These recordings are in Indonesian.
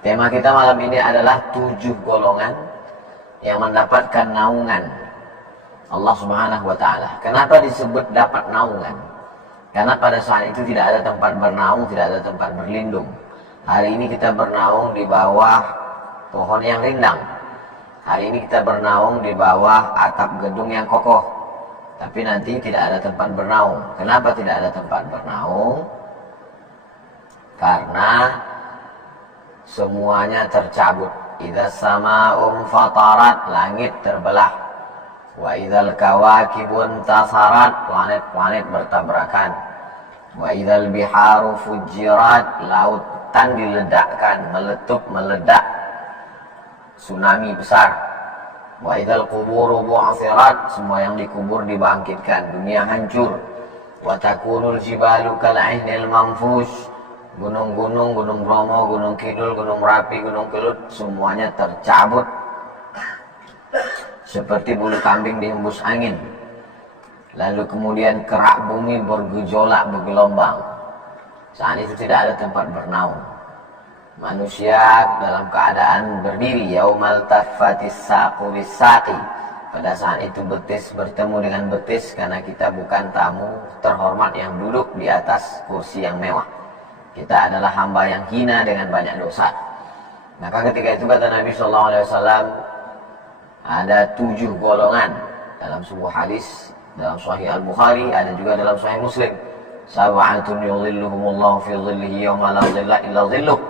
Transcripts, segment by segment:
Tema kita malam ini adalah 7 golongan yang mendapatkan naungan Allah Subhanahu wa Ta'ala. Kenapa disebut dapat naungan? Karena pada saat itu tidak ada tempat bernaung, tidak ada tempat berlindung. Hari ini kita bernaung di bawah pohon yang rindang. Hari ini kita bernaung di bawah atap gedung yang kokoh. Tapi nanti tidak ada tempat bernaung. Kenapa tidak ada tempat bernaung? Karena semuanya tercabut. Idza sama'un fatarat, langit terbelah. Wa idzal kawakibun tasarat, planet-planet bertabrakan. Wa idzal biharu fujirat, lautan diledakkan, meledak. Tsunami besar. Wa idzal quburu bu'thirat, semua yang dikubur dibangkitkan, dunia hancur. Wa takunul jibalu kal'ainil manfush, gunung-gunung, gunung Bromo, gunung Kidul, gunung Merapi, gunung Kelut, semuanya tercabut seperti bulu kambing dihembus angin. Lalu kemudian kerak bumi bergejolak, bergelombang. Saat itu tidak ada tempat bernaung. Manusia dalam keadaan berdiri, yaumal taffatis saqu bis-saqi. Pada saat itu betis bertemu dengan betis, karena kita bukan tamu terhormat yang duduk di atas kursi yang mewah. Kita adalah hamba yang hina dengan banyak dosa. Maka ketika itu kata Nabi SAW, ada 7 golongan dalam sebuah hadis dalam Sahih Al-Bukhari, ada juga dalam Sahih Muslim. Sab'atun yudhilluhumullahu fi dhillihi yawma la dhilla illa dhilluh.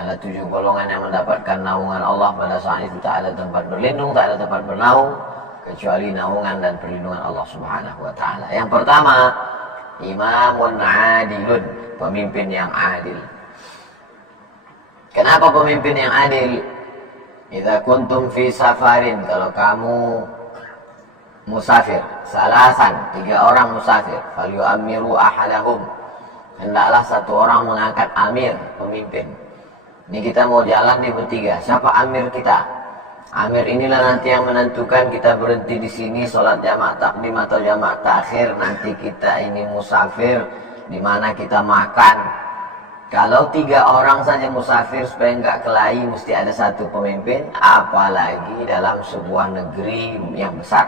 Ada 7 golongan yang mendapatkan naungan Allah pada saat itu. Tak ada tempat berlindung, tak ada tempat bernaung kecuali naungan dan perlindungan Allah Subhanahu wa Ta'ala. Yang pertama, imamun adilun, pemimpin yang adil. Kenapa pemimpin yang adil? Idza kuntum fi safarin, kalau kamu musafir, salasan, 3 orang musafir, falyu'ammiru ahadahum, hendaklah satu orang mengangkat amir, pemimpin. Ini kita mau jalan di bertiga, siapa amir kita? Amir inilah nanti yang menentukan kita berhenti di sini sholat jamaah takdim atau jamaah takhir. Nanti kita ini musafir, di mana kita makan. Kalau 3 orang saja musafir supaya enggak kelahi, mesti ada satu pemimpin, apalagi dalam sebuah negeri yang besar.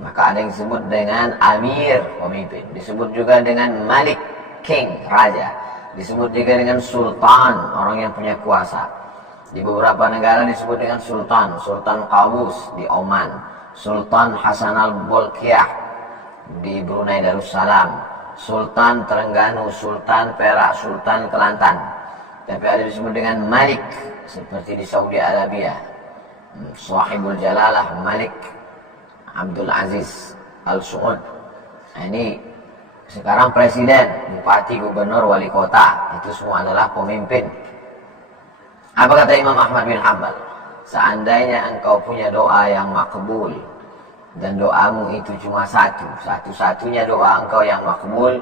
Maka ada yang disebut dengan amir, pemimpin. Disebut juga dengan malik, king, raja. Disebut juga dengan sultan, orang yang punya kuasa. Di beberapa negara disebut dengan sultan. Sultan Qaboos di Oman, Sultan Hasan al-Bolkiah di Brunei Darussalam, Sultan Terengganu, Sultan Perak, Sultan Kelantan. Tapi ada disebut dengan Malik, seperti di Saudi Arabia, Sahibul Jalalah Malik Abdul Aziz Al-Saud. Ini sekarang presiden, bupati, gubernur, wali kota, itu semua adalah pemimpin. Apa kata Imam Ahmad bin Hanbal? Seandainya engkau punya doa yang makbul, dan doamu itu cuma satu-satunya doa engkau yang makbul,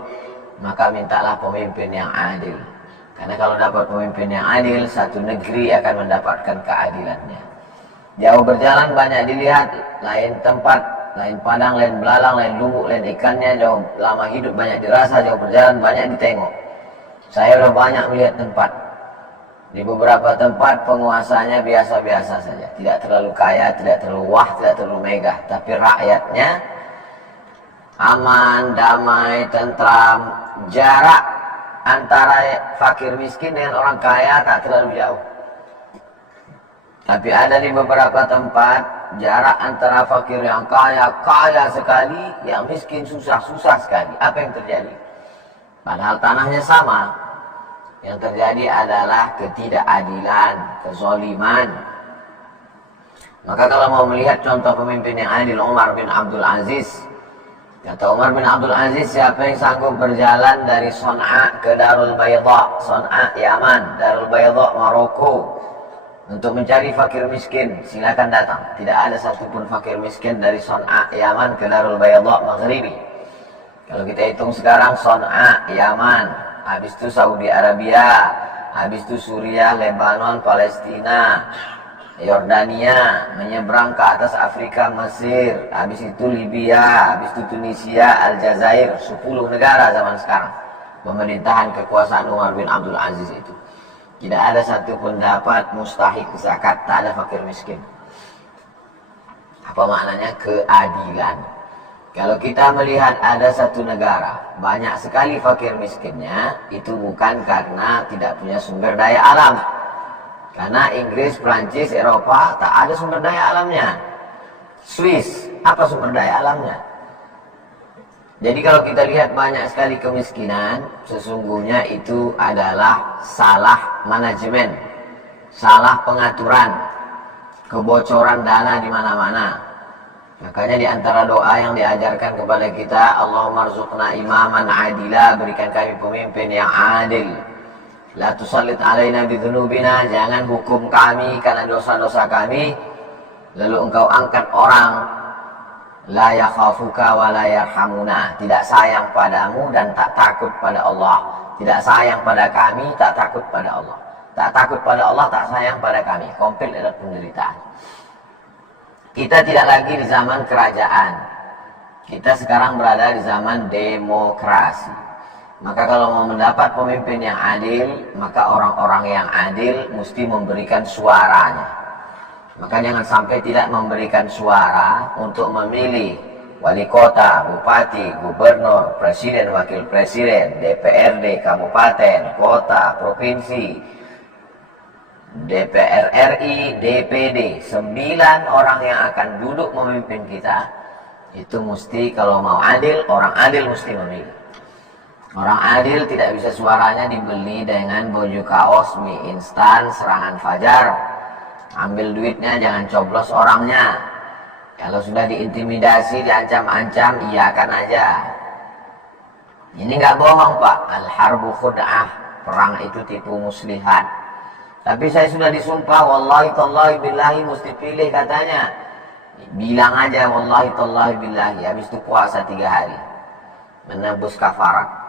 maka mintalah pemimpin yang adil. Karena kalau dapat pemimpin yang adil, satu negeri akan mendapatkan keadilannya. Jauh berjalan banyak dilihat, lain tempat, lain padang, lain belalang, lain lubuk, lain ikannya. Jauh lama hidup banyak dirasa, jauh berjalan banyak ditengok. Saya sudah banyak melihat tempat. Di beberapa tempat penguasanya biasa-biasa saja, tidak terlalu kaya, tidak terlalu wah, tidak terlalu megah, tapi rakyatnya aman, damai, tentram. Jarak antara fakir miskin dengan orang kaya tak terlalu jauh. Tapi ada di beberapa tempat jarak antara fakir yang kaya, kaya sekali, yang miskin susah sekali. Apa yang terjadi? Padahal tanahnya sama. Yang terjadi adalah ketidakadilan, kezaliman. Maka kalau mau melihat contoh pemimpin yang adil, Umar bin Abdul Aziz. Kata Umar bin Abdul Aziz, siapa yang sanggup berjalan dari Son'a ke Darul Bayda, Son'a Yaman, Darul Bayda Maroko, untuk mencari fakir miskin, silakan datang. Tidak ada satupun fakir miskin dari Son'a Yaman ke Darul Bayda Maghribi. Kalau kita hitung sekarang, Son'a Yaman, habis itu Saudi Arabia, habis itu Suriah, Lebanon, Palestina, Yordania, menyeberang ke atas Afrika, Mesir, habis itu Libya, habis itu Tunisia, Aljazair, 10 negara zaman sekarang pemerintahan kekuasaan Umar bin Abdul Aziz itu. Tidak ada satu pendapat mustahik zakat, tak ada fakir miskin. Apa maknanya? Keadilan. Kalau kita melihat ada satu negara banyak sekali fakir miskinnya, itu bukan karena tidak punya sumber daya alam. Karena Inggris, Prancis, Eropa tak ada sumber daya alamnya. Swiss, apa sumber daya alamnya? Jadi kalau kita lihat banyak sekali kemiskinan, sesungguhnya itu adalah salah manajemen, salah pengaturan, kebocoran dana di mana-mana. Makanya di antara doa yang diajarkan kepada kita, Allahumma rzuqna imaman adila, berikan kami pemimpin yang adil. La tusallit alaina bidzunubina, jangan hukum kami karena dosa-dosa kami, lalu engkau angkat orang la yakhafuka wa la yarhamuna, tidak sayang padamu dan tak takut pada Allah. Tidak sayang pada kami, tak takut pada Allah. Tak takut pada Allah, tak sayang pada kami. Komplit ada penderitaan. Kita tidak lagi di zaman kerajaan. Kita sekarang berada di zaman demokrasi. Maka kalau mau mendapat pemimpin yang adil, maka orang-orang yang adil mesti memberikan suaranya. Maka jangan sampai tidak memberikan suara untuk memilih wali kota, bupati, gubernur, presiden, wakil presiden, DPRD, kabupaten, kota, provinsi, DPR RI, DPD. 9 orang yang akan duduk memimpin kita. Itu mesti kalau mau adil, orang adil mesti memilih. Orang adil tidak bisa suaranya dibeli dengan baju kaos, mie instan, serangan fajar. Ambil duitnya, jangan coblos orangnya. Kalau sudah diintimidasi, diancam-ancam, iyakan aja. Ini nggak bohong, Pak. Al-harbu khud'ah. Perang itu tipu muslihat. Tapi saya sudah disumpah, wallahi tallahi billahi, mesti pilih katanya. Bilang aja, wallahi tallahi billahi. Habis itu puasa 3 hari. Menebus kafarat.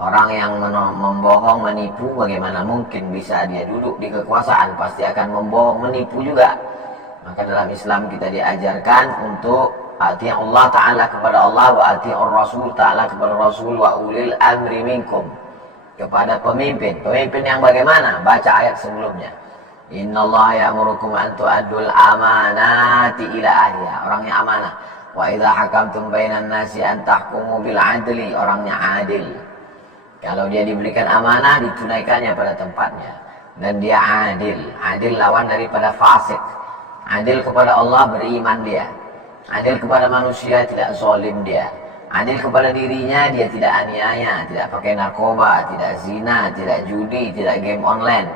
Orang yang membohong, menipu, bagaimana mungkin bisa dia duduk di kekuasaan? Pasti akan membohong, menipu juga. Maka dalam Islam kita diajarkan untuk ati Allah Ta'ala kepada Allah, wa ati Rasul Ta'ala kepada Rasul, wa ulil amri minkum, kepada pemimpin. Pemimpin yang bagaimana? Baca ayat sebelumnya. Innallaha ya'murukum an tu'addul amanati ila ahliha. Orangnya amanah. Wa idza hakamtum bainan nasi an tahkumu bil adli. Orangnya adil. Kalau dia diberikan amanah, ditunaikannya pada tempatnya. Dan dia adil. Adil lawan daripada fasik. Adil kepada Allah, beriman dia. Adil kepada manusia, tidak zalim dia. Adil kepada dirinya, dia tidak aniaya, tidak pakai narkoba, tidak zina, tidak judi, tidak game online.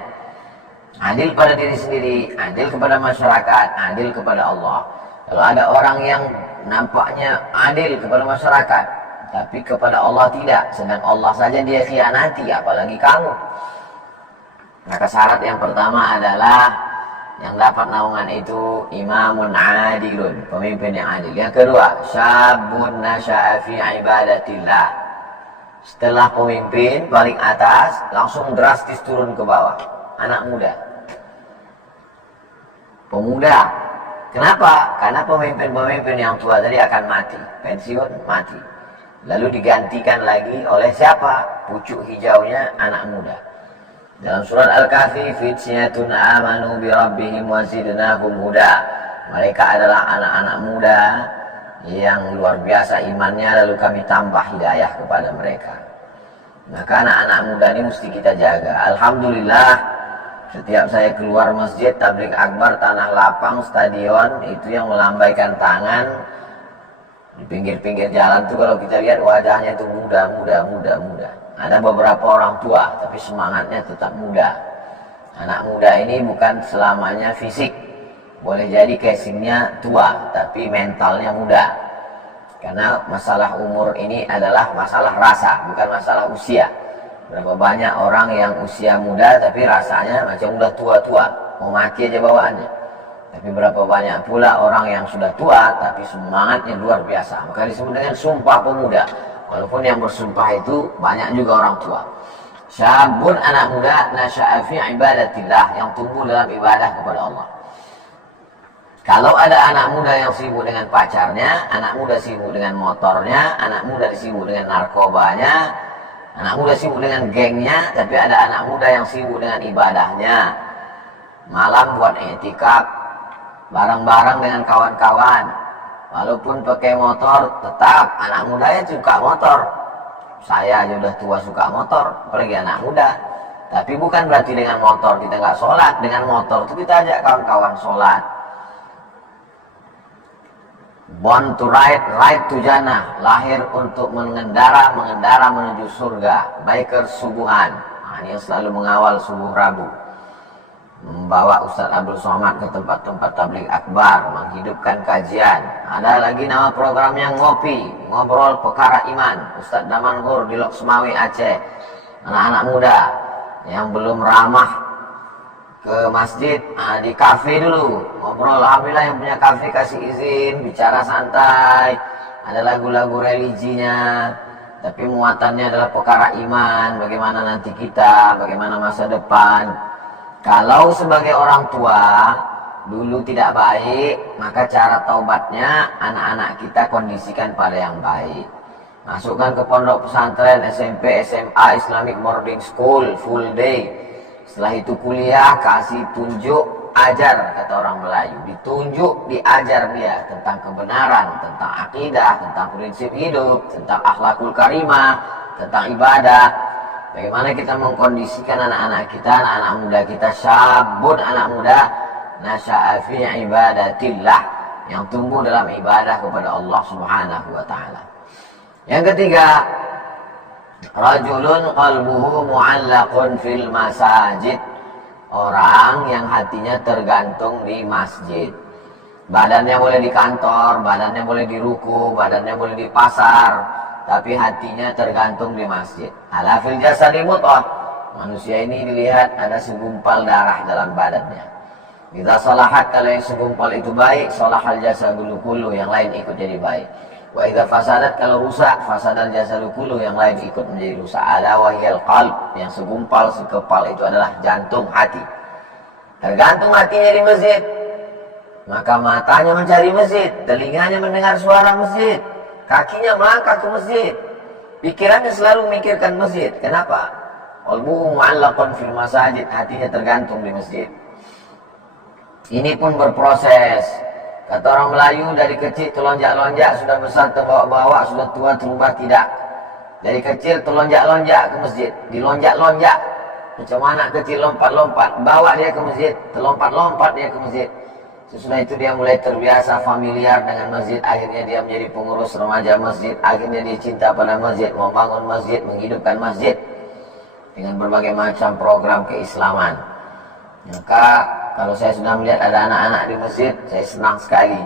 Adil pada diri sendiri, adil kepada masyarakat, adil kepada Allah. Kalau ada orang yang nampaknya adil kepada masyarakat, tapi kepada Allah tidak, sedang Allah saja dia khianati, apalagi kamu. Maka syarat yang pertama adalah yang dapat naungan itu imamun adilun, pemimpin yang adil. Yang kedua, syabun nasya'a fi ibadatillah. Setelah pemimpin paling atas, langsung drastis turun ke bawah. Anak muda. Pemuda. Kenapa? Karena pemimpin-pemimpin yang tua tadi akan mati, pensiun, mati. Lalu digantikan lagi oleh siapa? Pucuk hijaunya anak muda. Dalam surat Al-Kahfi, fityatun amanu bi rabbihim wa zidnahum huda. Mereka adalah anak-anak muda yang luar biasa imannya, lalu kami tambah hidayah kepada mereka. Maka anak-anak muda ini mesti kita jaga. Alhamdulillah, setiap saya keluar masjid, tabligh akbar, tanah lapang, stadion, itu yang melambaikan tangan di pinggir-pinggir jalan tuh, kalau kita lihat wajahnya itu muda. Ada beberapa orang tua, tapi semangatnya tetap muda. Anak muda ini bukan selamanya fisik. Boleh jadi casingnya tua, tapi mentalnya muda. Karena masalah umur ini adalah masalah rasa, bukan masalah usia. Berapa banyak orang yang usia muda, tapi rasanya macam udah tua-tua. Mau mati aja bawaannya. Tapi berapa banyak pula orang yang sudah tua, tapi semangatnya luar biasa. Maka disebut dengan sumpah pemuda. Walaupun yang bersumpah itu banyak juga orang tua. Syabun, anak muda, nasya'a fi ibadatillah, yang tumbuh dalam ibadah kepada Allah. Kalau ada anak muda yang sibuk dengan pacarnya, anak muda sibuk dengan motornya, anak muda sibuk dengan narkobanya, Anak muda sibuk dengan gengnya, tapi ada anak muda yang sibuk dengan ibadahnya. Malam buat i'tikaf, bareng-bareng dengan kawan-kawan. Walaupun pakai motor, tetap anak mudanya suka motor. Saya aja udah tua suka motor, apalagi anak muda. Tapi bukan berarti dengan motor kita nggak sholat. Dengan motor itu kita ajak kawan-kawan sholat. Born to ride, ride to jannah. Lahir untuk mengendara menuju surga. Biker subuhan. Nah, ini yang selalu mengawal subuh Rabu. Membawa Ustadz Abdul Somad ke tempat-tempat tabligh akbar, menghidupkan kajian. Ada lagi nama programnya Ngopi, Ngobrol Perkara Iman. Ustadz Damanhur di Lok Semawi Aceh. Anak-anak muda yang belum ramah ke masjid, di kafe dulu ngobrol. Alhamdulillah yang punya kafe kasih izin bicara santai, ada lagu-lagu religinya, tapi muatannya adalah perkara iman, bagaimana nanti kita, bagaimana masa depan. Kalau sebagai orang tua dulu tidak baik, maka cara taubatnya anak-anak kita kondisikan pada yang baik. Masukkan ke pondok pesantren, SMP, SMA, Islamic Boarding School, full day. Setelah itu kuliah, kasih tunjuk, ajar, kata orang Melayu. Ditunjuk, diajar dia tentang kebenaran, tentang akidah, tentang prinsip hidup, tentang akhlakul karimah, tentang ibadah. Bagaimana kita mengkondisikan anak-anak kita, anak-anak muda kita, syabun anak muda, nasya'a fi ibadatillah, yang tumbuh dalam ibadah kepada Allah Subhanahu wa taala. Yang ketiga, rajulun qalbuhu mu'allaqun fil masajid. Orang yang hatinya tergantung di masjid. Badannya boleh di kantor, badannya boleh di ruku, badannya boleh di pasar, tapi hatinya tergantung di masjid. Ala fil jasadi mudghah. Manusia ini dilihat ada segumpal darah dalam badannya. Idza salahat, kalau yang segumpal itu baik, salahal jasadu kullu, yang lain ikut jadi baik. Wa idza fasadat, kalau rusak, fasadal jasadu kullu, yang lain ikut menjadi rusak. Ala wahyal qalb, yang segumpal sekepal itu adalah jantung hati. Tergantung hatinya di masjid, maka matanya mencari masjid, telinganya mendengar suara masjid, kakinya melangkah ke masjid, pikirannya selalu memikirkan masjid. Kenapa? Qalbuhu mu'allaqun fil masajid, hatinya tergantung di masjid. Ini pun berproses. Kata orang Melayu, dari kecil telonjak-lonjak, sudah besar terbawa-bawa, sudah tua terubah tidak. Dari kecil telonjak-lonjak ke masjid, dilonjak-lonjak. Macam anak kecil lompat-lompat, bawa dia ke masjid, terlompat-lompat dia ke masjid. Sesudah itu dia mulai terbiasa familiar dengan masjid. Akhirnya dia menjadi pengurus remaja masjid. Akhirnya dia cinta pada masjid, membangun masjid, menghidupkan masjid dengan berbagai macam program keislaman. Maka kalau saya sudah melihat ada anak-anak di masjid, saya senang sekali.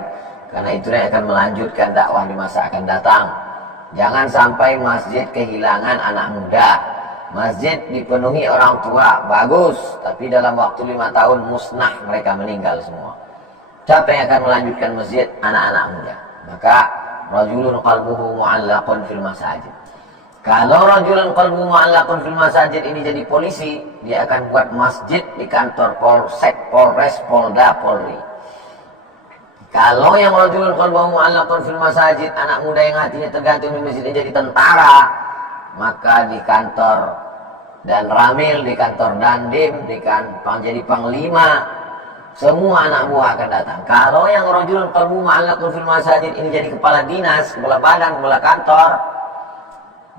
Karena itu yang akan melanjutkan dakwah di masa akan datang. Jangan sampai masjid kehilangan anak muda. Masjid dipenuhi orang tua, bagus. Tapi dalam waktu 5 tahun musnah, mereka meninggal semua. Siapa yang akan melanjutkan masjid? Anak-anak muda. Maka rajulun qalbuhu mu'allaqun fil masajid. Kalau rajulun qalbuhu mu'allaqun fil masajid ini jadi polisi, dia akan buat masjid di kantor Polsek, Polres, Polda, Polri. Kalau yang rajulun qalbuhu mu'allaqun fil masajid, anak muda yang hatinya tergantung di masjid, jadi tentara, maka di kantor dan Ramil, di kantor Dandim, jadi panglima, semua anak buah akan datang. Kalau yang rajulun qalbuhu mu'allaqun fil masajid ini jadi kepala dinas, kepala badan, kepala kantor,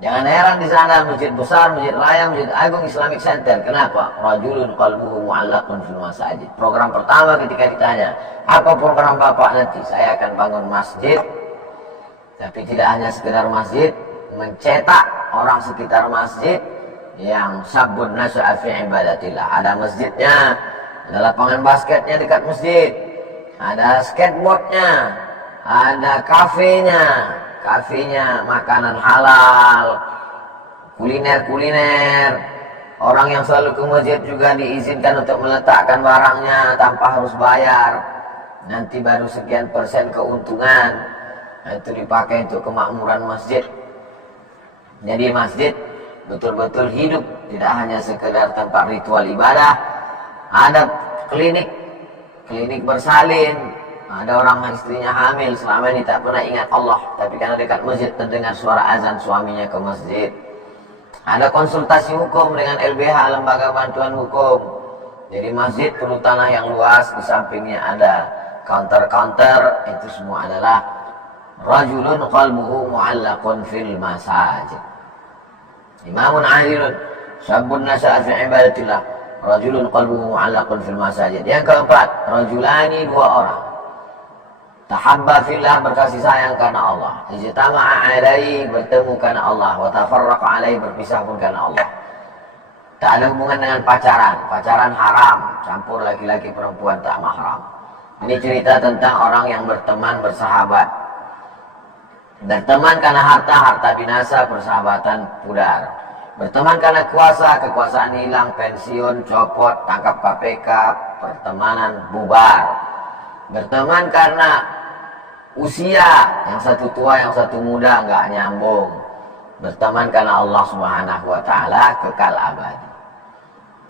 jangan heran di sana masjid besar, masjid raya, masjid agung, Islamic Center. Kenapa? Rajulun qalbuhu mu'allaqun fil masajid. Program pertama ketika ditanya, apa program Bapak nanti? Saya akan bangun masjid. Tapi tidak hanya sekedar masjid, mencetak orang sekitar masjid yang sabun nasya'a fi ibadatillah. Ada masjidnya, ada lapangan basketnya dekat masjid, ada skateboardnya, ada kafenya, makanan halal, kuliner. Orang yang selalu ke masjid juga diizinkan untuk meletakkan barangnya tanpa harus bayar. Nanti baru sekian persen keuntungan, itu dipakai untuk kemakmuran masjid. Jadi masjid betul-betul hidup, tidak hanya sekedar tempat ritual ibadah. Ada klinik bersalin. Ada orang istrinya hamil, selama ini tak pernah ingat Allah, tapi karena dekat masjid terdengar suara azan suaminya ke masjid. Ada konsultasi hukum dengan LBH, Lembaga Bantuan Hukum. Jadi masjid perlu tanah yang luas, di sampingnya ada counter-counter, itu semua adalah rajulun qalbuhu mu'allaqun fil masajid. Imamun adilun, syabun nasya'a fi ibadatillah, rajulun qalbuhu mu'allaqun fil masajid. Yang keempat, rajulani, dua orang. Tahabba fillah, berkasih sayang karena Allah. Ijtama'a alaihi, bertemu karena Allah. Wa tafarraqa alaihi, berpisah pun karena Allah. Tak ada hubungan dengan pacaran. Pacaran haram, campur laki-laki perempuan tak mahram. Ini cerita tentang orang yang berteman, bersahabat. Berteman karena harta, harta binasa, persahabatan pudar. Berteman karena kuasa, kekuasaan hilang, pensiun, copot, tangkap KPK, pertemanan bubar. Berteman karena usia, yang satu tua, yang satu muda, nggak nyambung. Berteman karena Allah Subhanahu wa Ta'ala, kekal abadi.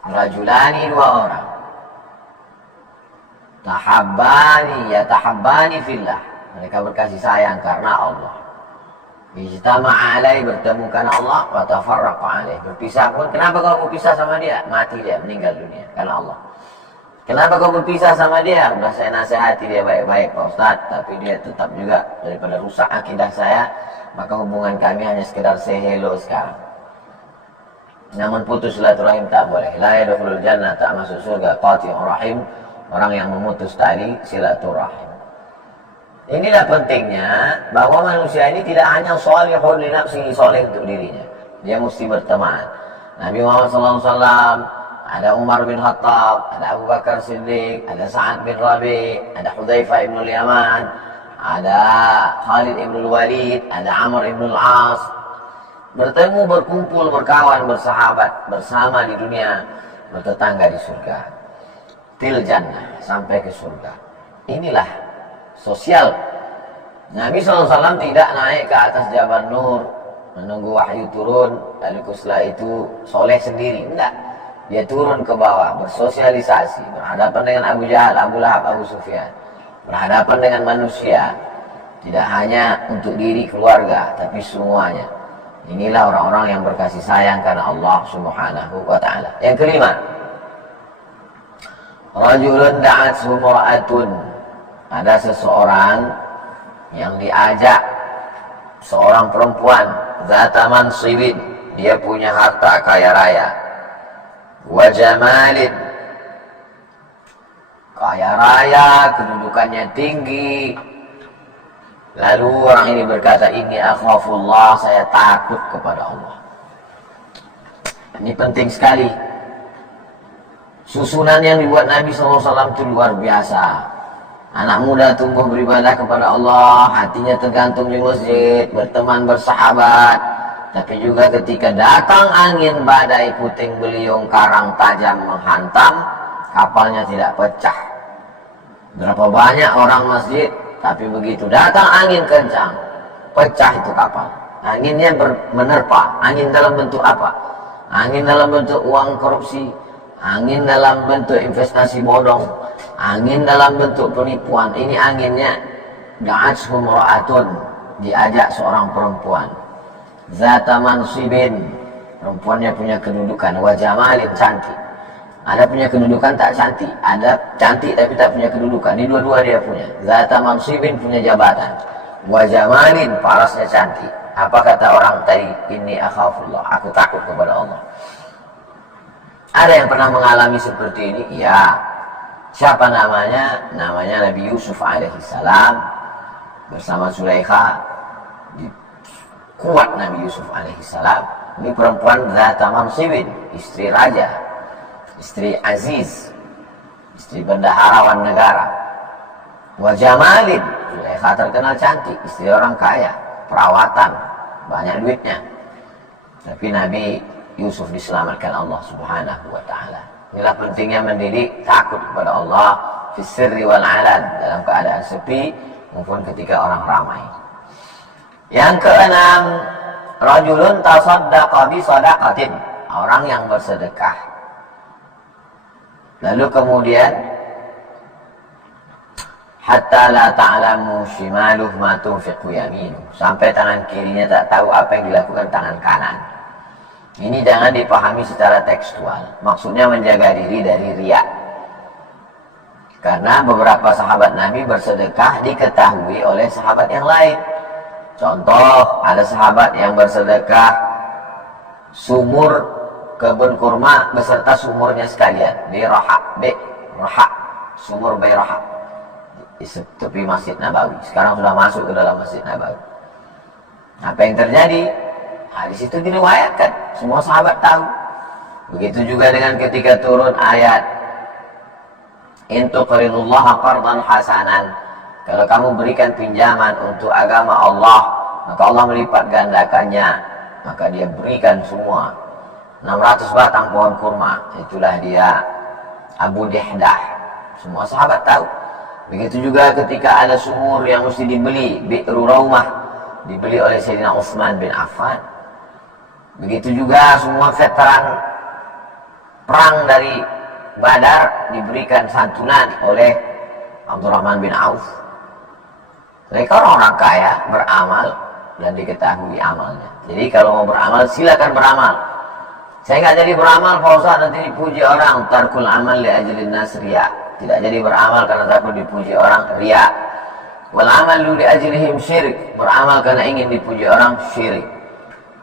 Rajulani, dua orang. Tahabbani, ya tahabbani fillah, mereka berkasih sayang karena Allah. Ijtama'a alaihi, bertemu karena Allah. Wa tafarraqa alaihi, berpisah pun. Kenapa kau berpisah sama dia? Mati dia, meninggal dunia karena Allah. Kenapa kau berpisah sama dia? Udah saya nasihati dia baik-baik Pak Ustadz, tapi dia tetap juga daripada rusak akidah saya, maka hubungan kami hanya sekedar say hello sekarang. Namun putus silaturahim tak boleh. La yadkhulul jannah, tak masuk surga qati'ur rahim, orang yang memutus tali silaturahim. Inilah pentingnya bahwa manusia ini tidak hanya sholihun li nafsihi, soleh untuk dirinya. Dia mesti berteman. Nabi Muhammad SAW, ada Umar bin Khattab, ada Abu Bakar Siddiq, ada Sa'ad bin Rabi', ada Hudzaifah ibn al-Yaman, ada Khalid ibn al-Walid, ada Amr ibn al-As. Bertemu, berkumpul, berkawan, bersahabat, bersama di dunia, bertetangga di surga. Til jannah, sampai ke surga. Inilah sosial. Nabi SAW tidak naik ke atas Jabal Nur, menunggu wahyu turun, lalu setelah itu soleh sendiri. Enggak. Dia turun ke bawah, bersosialisasi, berhadapan dengan Abu Jahal, Abu Lahab, Abu Sufyan. Berhadapan dengan manusia. Tidak hanya untuk diri keluarga, tapi semuanya. Inilah orang-orang yang berkasih sayang karena Allah Subhanahu wa Ta'ala. Yang kelima, rajulun da'athu mura'atun. Ada seseorang yang diajak, seorang perempuan, zata mansibin, dia punya harta kaya raya, wa jamalin, kaya raya, kedudukannya tinggi. Lalu orang ini berkata, inni akhafullah, saya takut kepada Allah. Ini penting sekali. Susunan yang dibuat Nabi SAW itu luar biasa. Anak muda tumbuh beribadah kepada Allah, hatinya tergantung di masjid, berteman, bersahabat. Tapi juga ketika datang angin, badai, puting beliung, karang tajam menghantam, kapalnya tidak pecah. Berapa banyak orang masjid, tapi begitu datang angin kencang, pecah itu kapal. Anginnya menerpa. Angin dalam bentuk apa? Angin dalam bentuk uang korupsi, angin dalam bentuk investasi bodong, angin dalam bentuk penipuan. Ini anginnya da'athu mura'atun, diajak seorang perempuan, zata mansibin, perempuannya punya kedudukan, wa jamalin, cantik. Ada punya kedudukan tak cantik, ada cantik tapi tak punya kedudukan. Ini dua-dua dia punya. Zata mansibin, punya jabatan, wa jamalin, parasnya cantik. Apa kata orang tadi? Inni akhafullah, aku takut kepada Allah. Ada yang pernah mengalami seperti ini? Ya. Siapa namanya? Namanya Nabi Yusuf alaihissalam bersama Zulaikha. Kuat Nabi Yusuf alaihissalam. Ini perempuan zata mansibin, istri raja, istri aziz, istri bendaharawan negara. Wa jamalin, Zulaikha terkenal cantik, istri orang kaya, perawatan, banyak duitnya. Tapi Nabi Yusuf diselamatkan Allah Subhanahu wa Ta'ala. Inilah pentingnya mendidik takut kepada Allah fi sirri wal alad, dalam keadaan sepi maupun ketika orang ramai. Yang keenam, rajulun tasaddaqa bi sadaqatin, orang yang bersedekah. Lalu kemudian hatta la ta'lamu shimaluhu ma tunfiqu yaminuhu, sampai tangan kirinya tak tahu apa yang dilakukan tangan kanan. Ini jangan dipahami secara tekstual. Maksudnya menjaga diri dari riya. Karena beberapa sahabat Nabi bersedekah diketahui oleh sahabat yang lain. Contoh, ada sahabat yang bersedekah sumur kebun kurma beserta sumurnya sekalian. Roha, sumur Roha. Di tepi Masjid Nabawi. Sekarang sudah masuk ke dalam Masjid Nabawi. Apa yang terjadi? Hadis itu diriwayatkan, semua sahabat tahu. Begitu juga dengan ketika turun ayat in tuqridullaha qardan hasanan, kalau kamu berikan pinjaman untuk agama Allah, maka Allah melipat gandakannya. Maka dia berikan semua 600 batang pohon kurma. Itulah dia Abu Dihdah. Semua sahabat tahu. Begitu juga ketika ada sumur yang mesti dibeli, Bi'ru Raumah, dibeli oleh Sayyidina Utsman bin Affan. Begitu juga semua veteran perang dari Badar diberikan santunan oleh Abdurrahman bin Auf. Mereka orang-orang kaya, beramal dan diketahui amalnya. Jadi kalau mau beramal, silakan beramal. Saya nggak jadi beramal, Pak Ustaz, nanti dipuji orang. Tarkul amal li ajlin nas riya. Tidak jadi beramal karena takut dipuji orang, riya. Wal amalu li ajlihim syirik. Beramal karena ingin dipuji orang, syirik.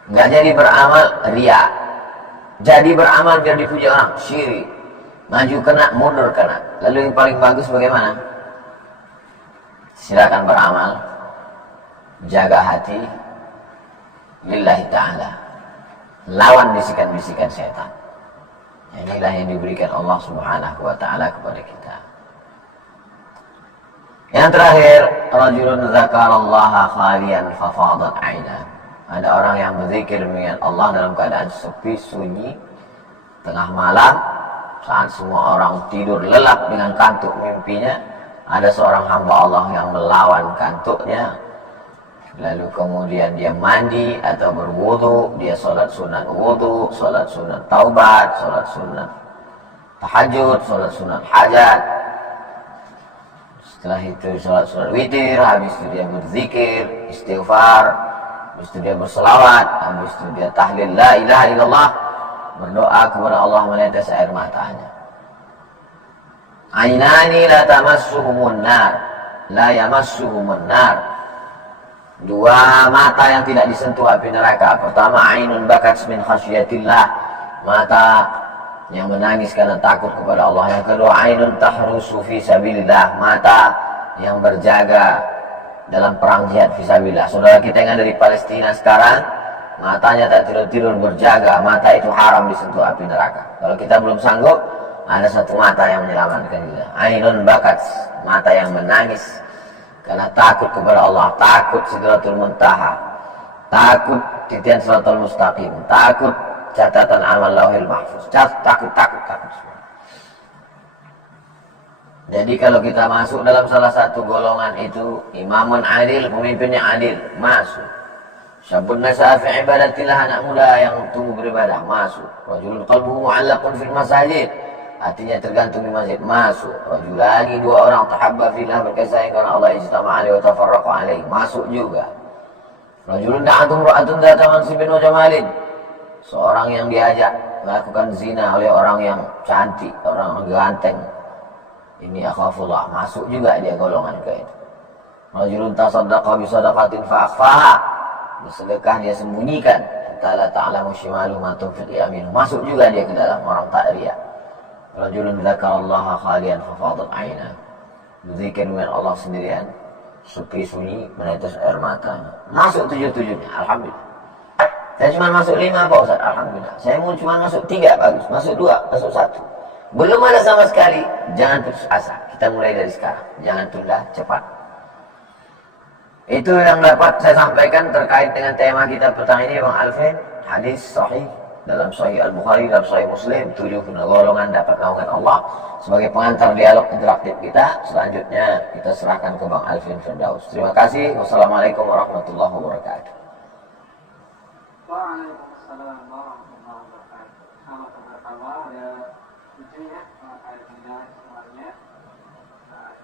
Nggak jadi beramal, riya. Jadi beramal biar dipuji orang, syirik. Maju kena, mundur kena. Lalu yang paling bagus bagaimana? Silakan beramal, jaga hati lillahi ta'ala, lawan bisikan-bisikan setan. Inilah yang diberikan Allah subhanahu wa ta'ala kepada kita. Yang terakhir, rajulun zakarallaha khalian fafadat aina. Ada orang yang berzikir mengingat Allah dalam keadaan sepi, sunyi, tengah malam, saat semua orang tidur lelap dengan kantuk mimpinya. Ada seorang hamba Allah yang melawan kantuknya, lalu kemudian dia mandi atau berwudu, dia sholat sunat wudu, sholat sunat taubat, sholat sunat tahajud, sholat sunat hajat. Setelah itu sholat sunat witir, habis itu dia berzikir, istighfar, habis itu dia berselawat, habis itu dia tahlil la ilaha illallah, berdoa kepada Allah menetes air matanya. Ainani la tamassuhumun nar, la yamassuhumun nar. Dua mata yang tidak disentuh api neraka. Pertama, ainun bakat min khasyatillah, mata yang menangis karena takut kepada Allah. Yang kedua, ainun tahrusu fi sabilillah, mata yang berjaga dalam perang jihad fi sabilillah. Saudara kita yang ada di Palestina sekarang, matanya tak tidur-tidur berjaga, mata itu haram disentuh api neraka. Kalau kita belum sanggup, ada satu mata yang menyelamatkan kita. Ainun bakat, mata yang menangis karena takut kepada Allah, takut Sidratul Muntaha, takut titian Siratal Mustaqim, takut catatan amal Lauhil Mahfuz, takut. Jadi kalau kita masuk dalam salah satu golongan itu, imamun adil, pemimpinnya adil, masuk. Syabun nasa fi ibadatillah, anak muda yang tumbuh beribadah, masuk. Rajulun qalbuhu mu'allaqun fil masajid, hatinya tergantung di masjid, masuk. Rajul lagi, dua orang tahabba fillah, berkasih karena Allah, ijtama alaihi wa tafarraqa alaihi, masuk juga. Rajulun da'atum ra'atun dzata mansibin wa jamalin, seorang yang diajak melakukan zina oleh orang yang cantik, orang ganteng, ini akhafullah, masuk juga dia golongan ke itu. Rajulun tasaddaqa bi sadaqatin fa akhfaha, bersedekah dia sembunyikan, ta'ala ta'lamu shimalu ma tunfiq yaminu, masuk juga dia ke dalam orang tak riya. Rajulun dzakarallaha khalian fafadat aina, berzikir dengan Allah sendirian, sepi sunyi, menetes air matanya, masuk 7-7-nya, alhamdulillah. Saya cuma masuk 5 Pak Ustaz, alhamdulillah. Saya mau cuma masuk 3, bagus, masuk 2, masuk 1. Belum ada sama sekali, jangan putus asa. Kita mulai dari sekarang, jangan tunda, cepat. Itu yang dapat saya sampaikan terkait dengan tema kita petang ini, Bang Alvin. Hadis sahih dalam Sahih Al-Bukhari dan Sahih Muslim, 7 golongan dapat naungan Allah. Sebagai pengantar dialog interaktif kita, selanjutnya kita serahkan ke Bang Alvin Firdaus. Terima kasih. Wassalamualaikum warahmatullahi wabarakatuh. Waalaikumsalam warahmatullahi wabarakatuh. Sama sama ada lucunya ayat ini semuanya.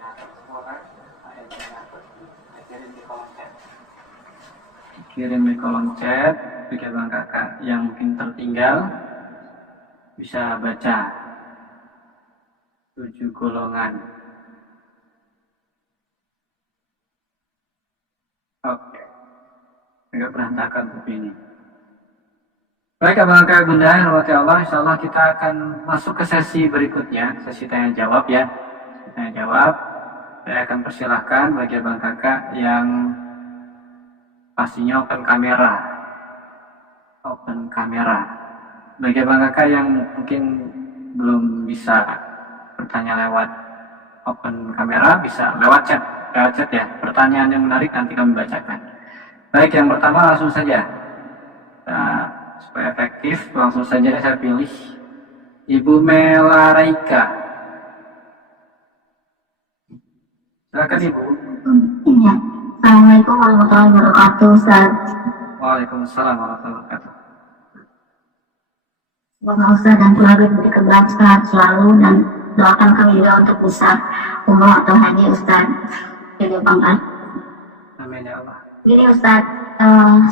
Nyatet semua kan? Ayat ini nyatet. Kirim di kolom chat. bagi abang kakak yang mungkin tertinggal bisa baca 7 golongan. Oke, agak berantakan buku ini. Baik abang kakak bunda yang rahmati Allah, insya Allah kita akan masuk ke sesi berikutnya, sesi tanya jawab ya. Tanya jawab. Saya akan persilahkan bagi abang kakak yang pastinya open kamera. Open kamera. Bagi abang kakak yang mungkin belum bisa bertanya lewat open kamera, bisa lewat chat ya. Pertanyaan yang menarik nanti kami bacakan. Baik, yang pertama langsung saja. Nah, supaya efektif, langsung saja saya pilih Ibu Melaraika. Silakan Ibu. Ya. Assalamualaikum warahmatullahi wabarakatuh, Ustaz. Waalaikumsalam warahmatullahi wabarakatuh. Semoga Ustaz dan keluarga diberi keberkahan selalu dan doakan kami juga untuk bisa umroh atau haji Ustaz. Jadi bangga. Amin ya Allah. Gini Ustaz,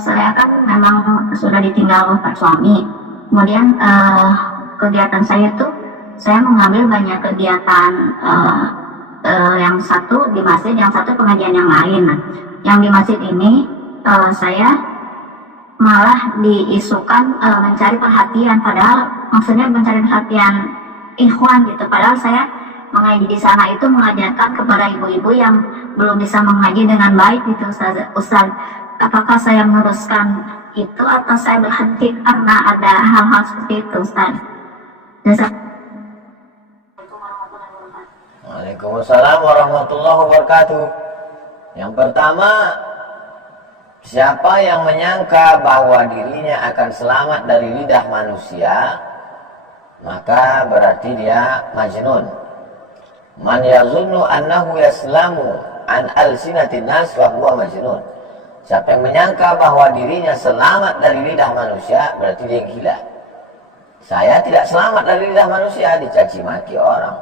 saya kan memang sudah ditinggal oleh suami. Kemudian kegiatan saya tuh, saya mengambil banyak kegiatan yang satu di masjid, yang satu pengajian yang lain. Nah, yang di masjid ini saya malah diisukan mencari perhatian, padahal maksudnya mencari perhatian ikhwan gitu. Padahal saya mengaji di sana itu mengajarkan kepada ibu-ibu yang belum bisa mengaji dengan baik gitu Ustaz. Apakah saya meneruskan itu atau saya berhenti karena ada hal-hal seperti itu Ustaz? Waalaikumsalam warahmatullahi wabarakatuh. Yang pertama, siapa yang menyangka bahwa dirinya akan selamat dari lidah manusia, maka berarti dia majnun. Man yazunnu annahu yaslamu an alsinatin nas wa huwa majnun. Siapa yang menyangka bahwa dirinya selamat dari lidah manusia, berarti dia gila. Saya tidak selamat dari lidah manusia, dicaci maki orang.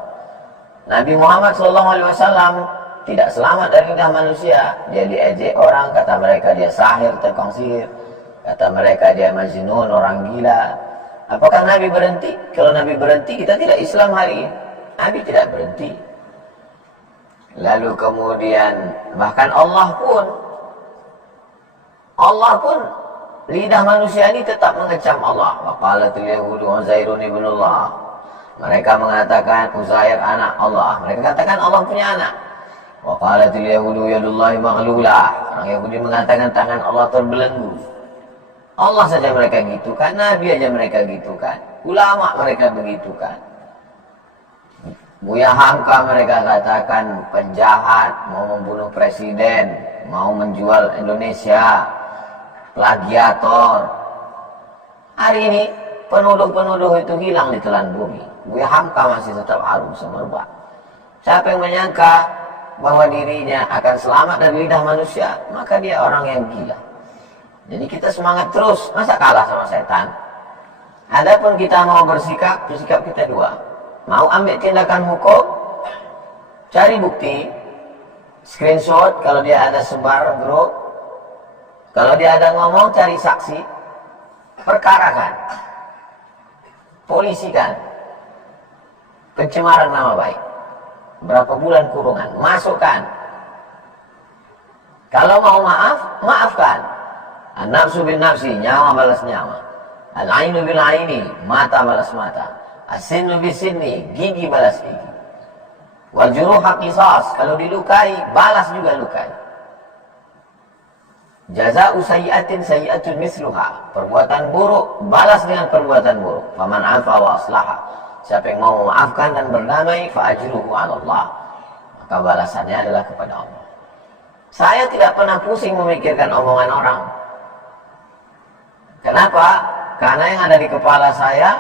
Nabi Muhammad SAW tidak selamat dari lidah manusia. Dia diejek orang, kata mereka dia sahir, tukang sihir. Kata mereka dia majnun, orang gila. Apakah Nabi berhenti? Kalau Nabi berhenti, kita tidak Islam hari ini. Nabi tidak berhenti. Lalu kemudian bahkan Allah pun lidah manusia ini tetap mengecam Allah. Waqalatul yahudu Uzairun ibnullah. Mereka mengatakan Uzair anak Allah. Mereka katakan Allah punya anak. Waqalatul yahudu yadullahi maghlulah. Orang Yahudi mengatakan tangan Allah terbelenggu. Allah saja mereka gitukan, Nabi aja mereka gitukan, ulama mereka begitukan. Buya Hamka mereka katakan penjahat, mau membunuh presiden, mau menjual Indonesia, plagiator. Hari ini penuduh-penuduh itu hilang di telan bumi. Buya Hamka masih tetap harum semerbak. Siapa yang menyangka bahwa dirinya akan selamat dari lidah manusia, maka dia orang yang gila. Jadi kita semangat terus, masa kalah sama setan? Adapun kita mau bersikap kita dua. Mau ambil tindakan hukum, cari bukti, screenshot kalau dia ada sebar grup, kalau dia ada ngomong cari saksi, perkarakan, polisikan, pencemaran nama baik, berapa bulan kurungan, masukkan. Kalau mau maaf, maafkan. An-nafsu bin nafsi, nyawa balas nyawa. Al-ainu bil aini, mata balas mata. As-sinnu bis sinni, gigi balas gigi. Wal juruha qisas, kalau dilukai, balas juga lukai. Jaza'u sayyi'atin sayyi'atun misluha. Perbuatan buruk, balas dengan perbuatan buruk. Faman afa wa aslaha. Siapa yang mau memaafkan dan berdamai, fa ajruhu 'ala Allah. Maka balasannya adalah kepada Allah. Saya tidak pernah pusing memikirkan omongan orang. Kenapa? Karena yang ada di kepala saya,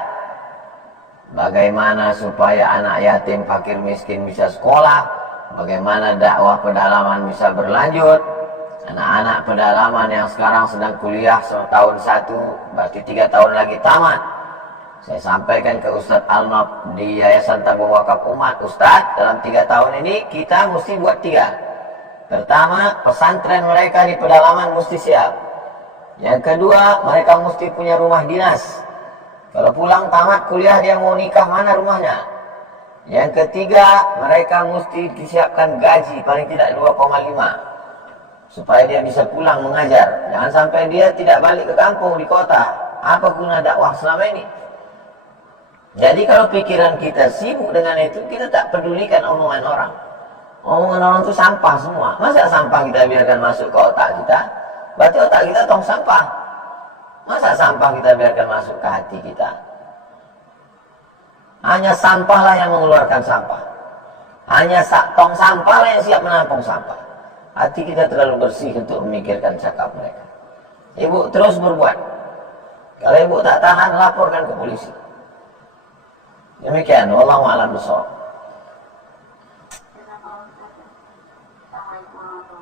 bagaimana supaya anak yatim, fakir, miskin bisa sekolah, bagaimana dakwah pedalaman bisa berlanjut, anak-anak pedalaman yang sekarang sedang kuliah tahun 1, berarti 3 tahun lagi tamat. Saya sampaikan ke Ustadz Alnop di Yayasan Tabung Wakaf Umat, Ustadz, dalam 3 tahun ini kita mesti buat 3. Pertama, pesantren mereka di pedalaman mesti siap. Yang kedua, mereka mesti punya rumah dinas. Kalau pulang tamat kuliah dia mau nikah, mana rumahnya? Yang ketiga, mereka mesti disiapkan gaji paling tidak 2,5 supaya dia bisa pulang mengajar. Jangan sampai dia tidak balik ke kampung di kota. Apa guna dakwah selama ini? Jadi kalau pikiran kita sibuk dengan itu, kita tak pedulikan omongan orang. Omongan orang itu sampah semua. Masa sampah kita biarkan masuk ke otak kita? Berarti otak kita tong sampah. Masa sampah kita biarkan masuk ke hati kita? Hanya sampahlah yang mengeluarkan sampah. Hanya tong sampahlah yang siap menampung sampah. Hati kita terlalu bersih untuk memikirkan cakap mereka. Ibu terus berbuat. Kalau ibu tak tahan, laporkan ke polisi. Demikian, wallahu a'lam bishawab.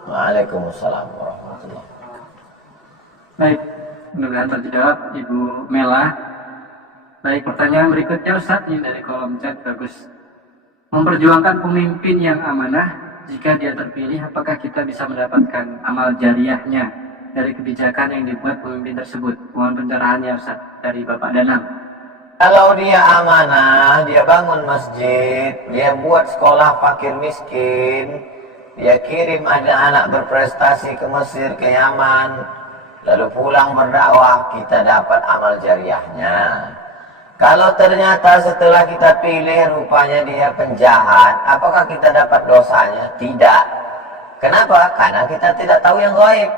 Waalaikumsalam warahmatullahi wabarakatuh. Baik, mudah-mudahan terjawab Ibu Mela. Baik, pertanyaan berikutnya Ustaz ini dari kolom chat bagus. Memperjuangkan pemimpin yang amanah, jika dia terpilih, apakah kita bisa mendapatkan amal jariahnya dari kebijakan yang dibuat pemimpin tersebut? Mohon pencerahannya Ustaz dari Bapak Danang. Kalau dia amanah, dia bangun masjid, dia buat sekolah fakir miskin, dia kirim anak-anak berprestasi ke Mesir, ke Yaman, lalu pulang berdakwah, kita dapat amal jariahnya. Kalau ternyata setelah kita pilih rupanya dia penjahat, apakah kita dapat dosanya? Tidak. Kenapa? Karena kita tidak tahu yang gaib.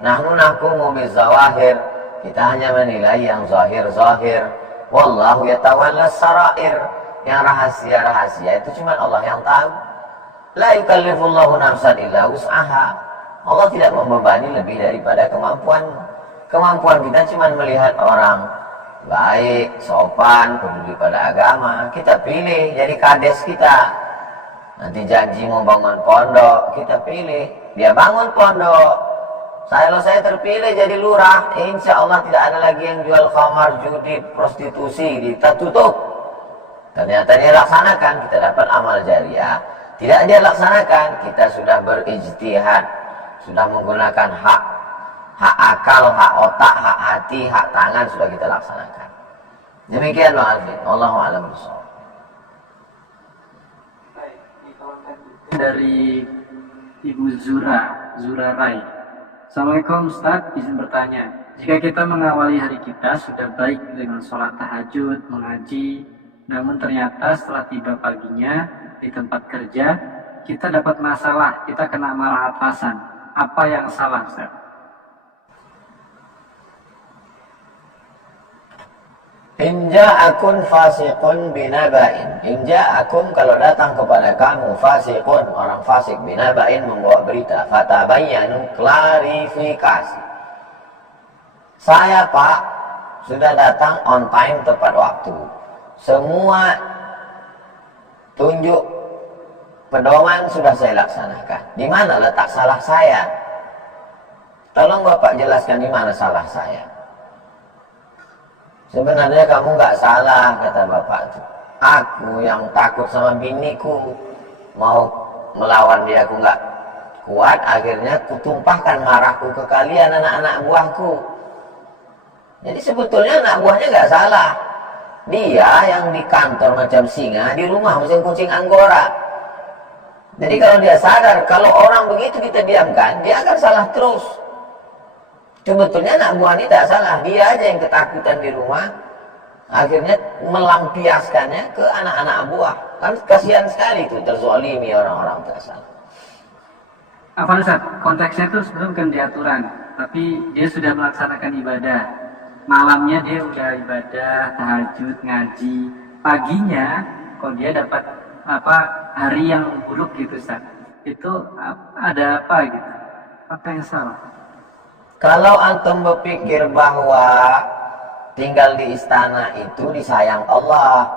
Nahnu nahkumu bizawahir. Kita hanya menilai yang zahir-zahir. Wallahu yatawalla sarair. Yang rahasia-rahasia itu cuma Allah yang tahu. La yukallifullahu nafsan illa wus'aha. Allah tidak membebani lebih daripada kemampuan. Kemampuan kita cuma melihat orang baik, sopan, peduli pada agama, kita pilih jadi kades kita. Nanti janji mau bangun pondok, kita pilih, dia bangun pondok. Kalau saya terpilih jadi lurah, insya Allah tidak ada lagi yang jual khamar, judi, prostitusi, kita tutup. Ternyata dia laksanakan, kita dapat amal jariah. Tidak dia laksanakan, kita sudah berijtihad, sudah menggunakan hak akal, hak otak, hak hati, hak tangan sudah kita laksanakan. Demikian Bang Alvin. Wallahu a'lam bishawab. Dari Ibu Zura Rai. Assalamualaikum Ustaz, izin bertanya. Jika kita mengawali hari kita sudah baik dengan sholat tahajud, mengaji, namun ternyata setelah tiba paginya di tempat kerja, kita dapat masalah, kita kena marah atasan. Apa yang salah Ustaz? Inja'akun fasiqun binaba'in. Inja'akun kalau datang kepada kamu fasiqun, orang fasik, binaba'in membawa berita, fatabayyanu, klarifikasi. Saya Pak sudah datang on time tepat waktu. Semua tunjuk pedoman sudah saya laksanakan. Di mana letak salah saya? Tolong Bapak jelaskan di mana salah saya. Sebenarnya kamu nggak salah, kata bapak itu. Aku yang takut sama biniku, mau melawan dia aku nggak kuat, akhirnya kutumpahkan marahku ke kalian anak-anak buahku. Jadi sebetulnya anak buahnya nggak salah. Dia yang di kantor macam singa, di rumah macam kucing anggora. Jadi kalau dia sadar, kalau orang begitu kita diamkan, dia akan salah terus. Sebetulnya anak buah ini tidak salah, dia aja yang ketakutan di rumah, akhirnya melampiaskannya ke anak-anak buah. Kan kasihan sekali itu, terzolimi orang-orang tersalah. Apa Ustaz? Konteksnya itu sebelum bukan di aturan, tapi dia sudah melaksanakan ibadah. Malamnya dia udah ibadah, tahajud, ngaji. Paginya, kalau dia dapat hari yang buruk gitu Ustaz, itu ada apa gitu? Apa yang salah? Kalau antum berpikir bahwa tinggal di istana itu disayang Allah,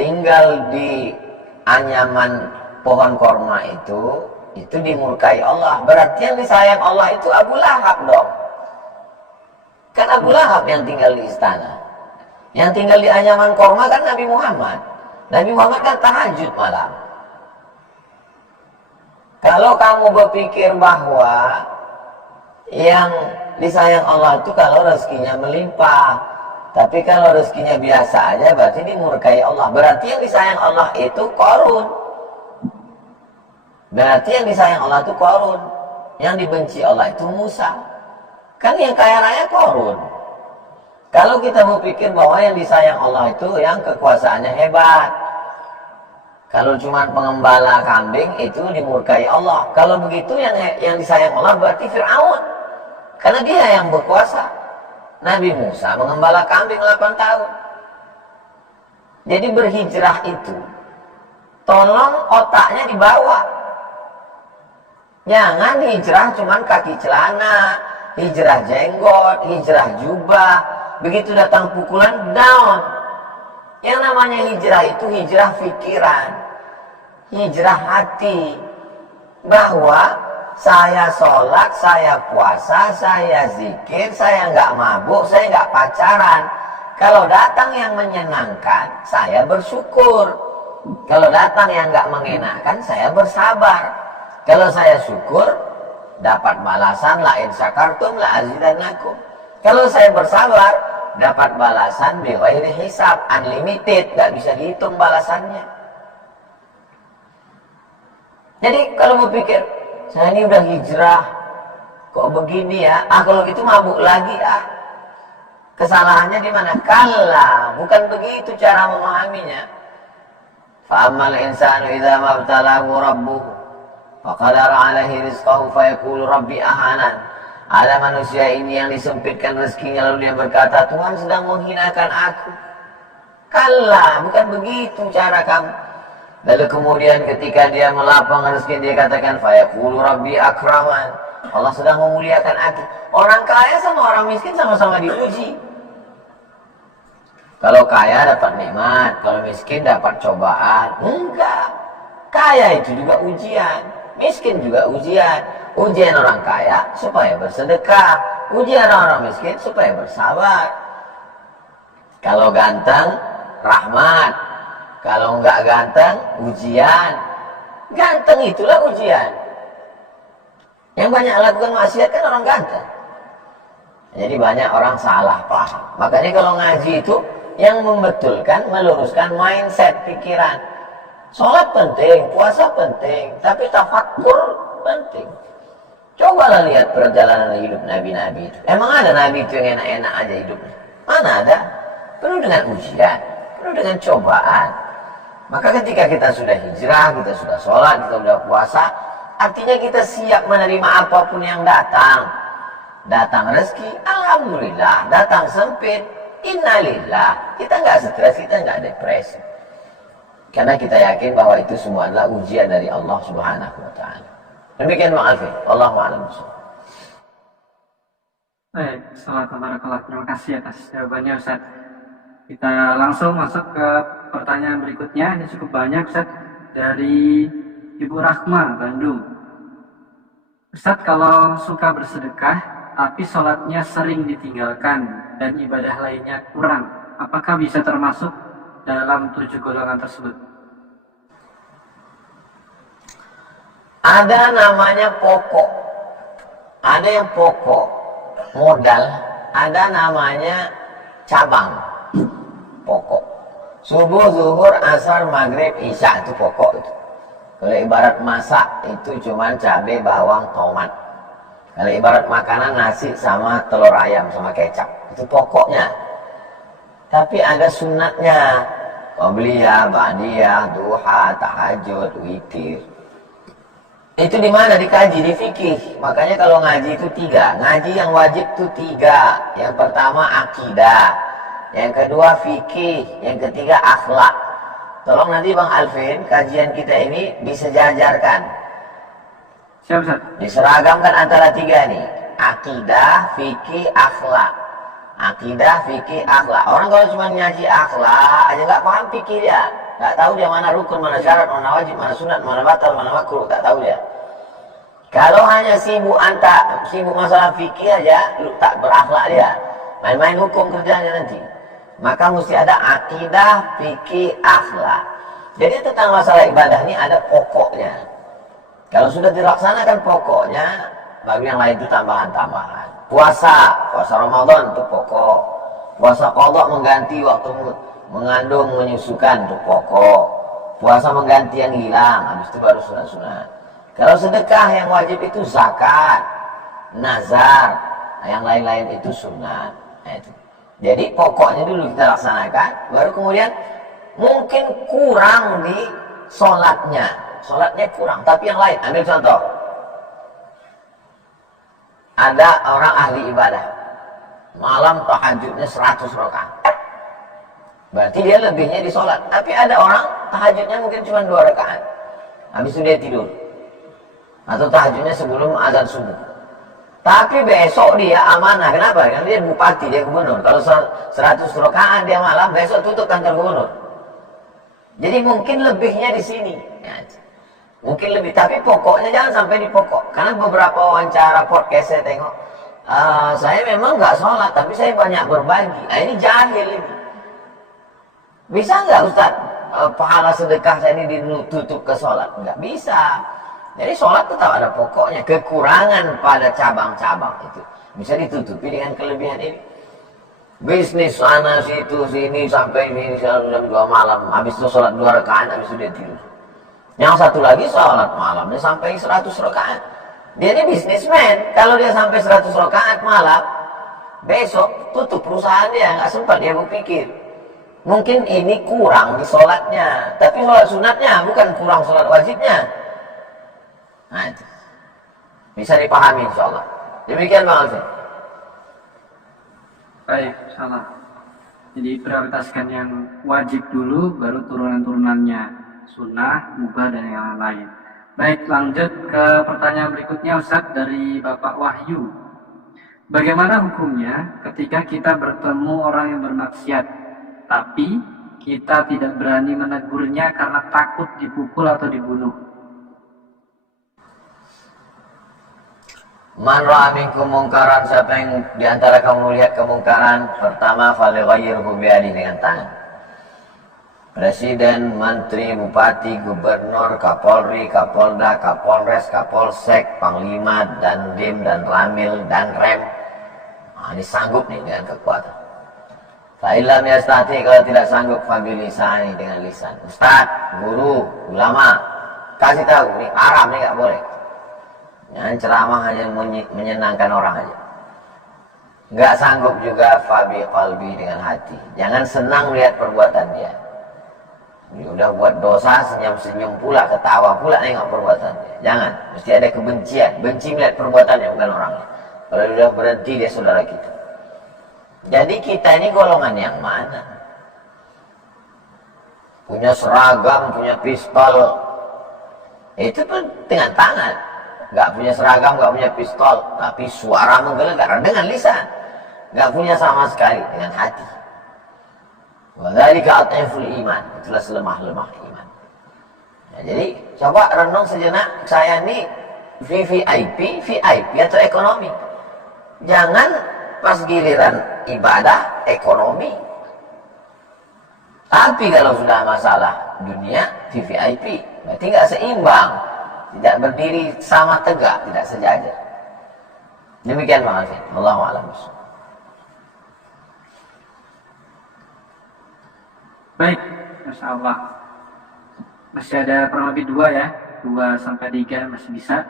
tinggal di anyaman pohon korma itu dimurkai Allah, berarti yang disayang Allah itu Abu Lahab dong. Kan Abu Lahab yang tinggal di istana. Yang tinggal di anyaman korma kan Nabi Muhammad. Nabi Muhammad kan tahajud malam. Kalau kamu berpikir bahwa Yang disayang Allah itu kalau rezekinya melimpah. Tapi kalau rezekinya biasa aja berarti dimurkai Allah. Berarti yang disayang Allah itu Qarun. Berarti yang disayang Allah itu Qarun. Yang dibenci Allah itu Musa. Kan yang kaya raya Qarun. Kalau kita mau pikir bahwa yang disayang Allah itu yang kekuasaannya hebat. Kalau cuma pengembala kambing itu dimurkai Allah. Kalau begitu yang disayang Allah berarti Fir'aun. Karena dia yang berkuasa. Nabi Musa mengembala kambing 8 tahun. Jadi berhijrah itu tolong otaknya dibawa. Jangan hijrah cuma kaki celana, hijrah jenggot, hijrah jubah. Begitu datang pukulan, down. Yang namanya hijrah itu hijrah pikiran, hijrah hati. Bahwa saya sholat, saya puasa, saya zikir, saya nggak mabuk, saya nggak pacaran. Kalau datang yang menyenangkan, saya bersyukur. Kalau datang yang nggak mengenakan, saya bersabar. Kalau saya syukur, dapat balasan la in syakartum la azidannakum. Kalau saya bersabar, dapat balasan bighairi hisab, unlimited, nggak bisa dihitung balasannya. Jadi kalau mau pikir, saya ini udah hijrah, kok begini ya? Kalau gitu mabuk lagi ah. Kesalahannya di mana? Kalla, bukan begitu cara memahaminya. Fa'ammal insanu idza mabtalahu rabbuhu faqadara 'alaihi rizqahu fayaqulu rabbi ahanan. Ada manusia ini yang disempitkan rezekinya lalu dia berkata, Tuhan sedang menghinakan aku. Kalla, bukan begitu cara kamu. Lalu kemudian ketika dia melapang rezeki dia katakan fayaqulu rabbi akraman. Allah sedang memuliakan aku. Orang kaya sama orang miskin sama-sama diuji. Kalau kaya dapat nikmat, kalau miskin dapat cobaan. Enggak. Kaya itu juga ujian, miskin juga ujian. Ujian orang kaya supaya bersedekah, ujian orang miskin supaya bersabar. Kalau ganteng, rahmat. Kalau enggak ganteng, ujian. Ganteng itulah ujian. Yang banyak lakukan maksiat kan orang ganteng. Jadi banyak orang salah paham. Makanya kalau ngaji itu yang membetulkan, meluruskan mindset pikiran. Sholat penting, puasa penting, tapi tafakkur penting. Cobalah lihat perjalanan hidup nabi-nabi itu. Emang ada nabi itu yang enak-enak aja hidupnya? Mana ada? Penuh dengan ujian, penuh dengan cobaan. Maka ketika kita sudah hijrah, kita sudah sholat, kita sudah puasa, artinya kita siap menerima apapun yang datang. Datang rezeki, alhamdulillah. Datang sempit, innalillah. Kita nggak stres, kita nggak depresi. Karena kita yakin bahwa itu semua adalah ujian dari Allah Subhanahu wa Ta'ala. Demikian maafin. Allahu a'lam. Baik, Barakallah. Terima kasih atas jawabannya Ustaz. Kita langsung masuk ke pertanyaan berikutnya. Ini cukup banyak Ustaz. Dari Ibu Rahma, Bandung. Ustaz, kalau suka bersedekah, tapi sholatnya sering ditinggalkan dan ibadah lainnya kurang, apakah bisa termasuk dalam 7 golongan tersebut? Ada namanya pokok, ada yang pokok modal, ada namanya cabang pokok. Subuh, zuhur, asar, maghrib, isya itu pokok itu. Kalau ibarat masak itu cuma cabai, bawang, tomat. Kalau ibarat makanan nasi sama telur ayam sama kecap, itu pokoknya. Tapi ada sunatnya, qabliyah, ba'diyah, duha, tahajud, witir. Itu di mana dikaji? Di fikih. Makanya kalau ngaji itu 3. Ngaji yang wajib itu 3. Yang pertama akidah, yang kedua fikih, yang ketiga akhlak. Tolong nanti Bang Alvin, kajian kita ini disejajarkan. Siap, Ustaz. Diseragamkan antara 3 nih. Akidah, fikih, akhlak. Akidah, fikih, akhlak. Orang kalau cuma ngaji akhlak aja nggak paham fikih dia. Nggak tahu dia mana rukun, mana syarat, mana wajib, mana sunat, mana batal, mana makruh. Tak tahu dia. Kalau hanya sibuk masalah fikih aja, tak berakhlak dia. Main-main hukum kerjanya nanti. Maka mesti ada akidah, fikih, akhlak. Jadi tentang masalah ibadah ini ada pokoknya. Kalau sudah dilaksanakan pokoknya, Bagi yang lain itu tambahan-tambahan. Puasa Ramadan itu pokok. Puasa qadha mengganti waktu mengandung menyusukan itu pokok. Puasa mengganti yang hilang, habis itu baru sunat-sunat. Kalau sedekah yang wajib itu zakat, nazar, yang lain-lain itu sunat. Nah, itu. Jadi pokoknya dulu kita laksanakan, baru kemudian mungkin kurang di sholatnya kurang, tapi yang lain. Ambil contoh, ada orang ahli ibadah, malam tahajudnya 100 rakaat, berarti dia lebihnya di sholat. Tapi ada orang tahajudnya mungkin cuma 2 rakaat, habis itu dia tidur, atau tahajudnya sebelum azan subuh. Tapi besok dia amanah. Kenapa? Karena dia bupati, dia gubernur. Kalau 100 rakaat dia malam, besok tutup kantor gubernur. Jadi mungkin lebihnya di sini. Ya, mungkin lebih, tapi pokoknya jangan sampai di pokok. Karena beberapa wawancara podcast saya tengok, saya memang nggak sholat, tapi saya banyak berbagi. Nah ini jahil ini. Bisa nggak Ustaz, pahala sedekah saya ini ditutup ke sholat? Nggak bisa. Jadi sholat tetap ada pokoknya. Kekurangan pada cabang-cabang itu bisa ditutupi dengan kelebihan ini. Bisnis sana situ sini sampai ini jam 2 malam, habis itu sholat 2 rakaat, habis itu dia tidur. Yang satu lagi sholat malamnya sampai 100 rakaat. Dia ini bisnismen. Kalau dia sampai 100 rakaat malam, besok tutup perusahaan dia, nggak sempat dia berpikir. Mungkin ini kurang di sholatnya, tapi sholat sunatnya bukan kurang sholat wajibnya. Nah itu bisa dipahami insyaallah. Demikian Bang Alvin. Baik, salah. Jadi prioritaskan yang wajib dulu, baru turunan-turunannya, sunnah, mubah, dan yang lain. Baik, lanjut ke pertanyaan berikutnya Ustaz dari Bapak Wahyu. Bagaimana hukumnya ketika kita bertemu orang yang bermaksiat, tapi kita tidak berani menegurnya karena takut dipukul atau dibunuh? Man ra'a minkum mungkaran, siapa yang diantara kamu melihat kemungkaran, pertama falyughayyirhu biyadihi, dengan tangan. Presiden, menteri, bupati, gubernur, kapolri, kapolda, kapolres, kapolsek, panglima, dan dim, dan ramil, dan rem. Nah, ini sanggup nih dengan kekuatan. Fa'ilam yastati, kalau tidak sanggup, fabilisani, dengan lisan. Ustaz, guru, ulama, kasih tahu, ini haram, ini nggak boleh. Yang ceramah hanya menyenangkan orang aja. Nggak sanggup juga fabi qalbi, dengan hati. Jangan senang melihat perbuatan dia. Dia udah buat dosa, senyum-senyum pula, ketawa pula nengok perbuatan dia. Jangan, mesti ada kebencian. Benci melihat perbuatannya, bukan orangnya. Kalau dia udah berhenti, dia saudara kita. Jadi kita ini golongan yang mana? Punya seragam, punya pistol, itu pun dengan tangan. Gak punya seragam, gak punya pistol, tapi suara menggelegar dengan lisan. Gak punya sama sekali, dengan hati. Wadzalika at'iful iman, itulah selemah-lemah iman. Ya, jadi coba renung sejenak, saya ini VIP atau ekonomi. Jangan pas giliran ibadah ekonomi. Tapi kalau sudah masalah dunia VIP, berarti gak seimbang. Tidak berdiri sama tegak, tidak sejajar. Demikian Bang Alvin. Wallahu a'lam. Baik, Masya Allah. Masih ada kurang lebih 2 ya, 2 sampai 3 masih bisa.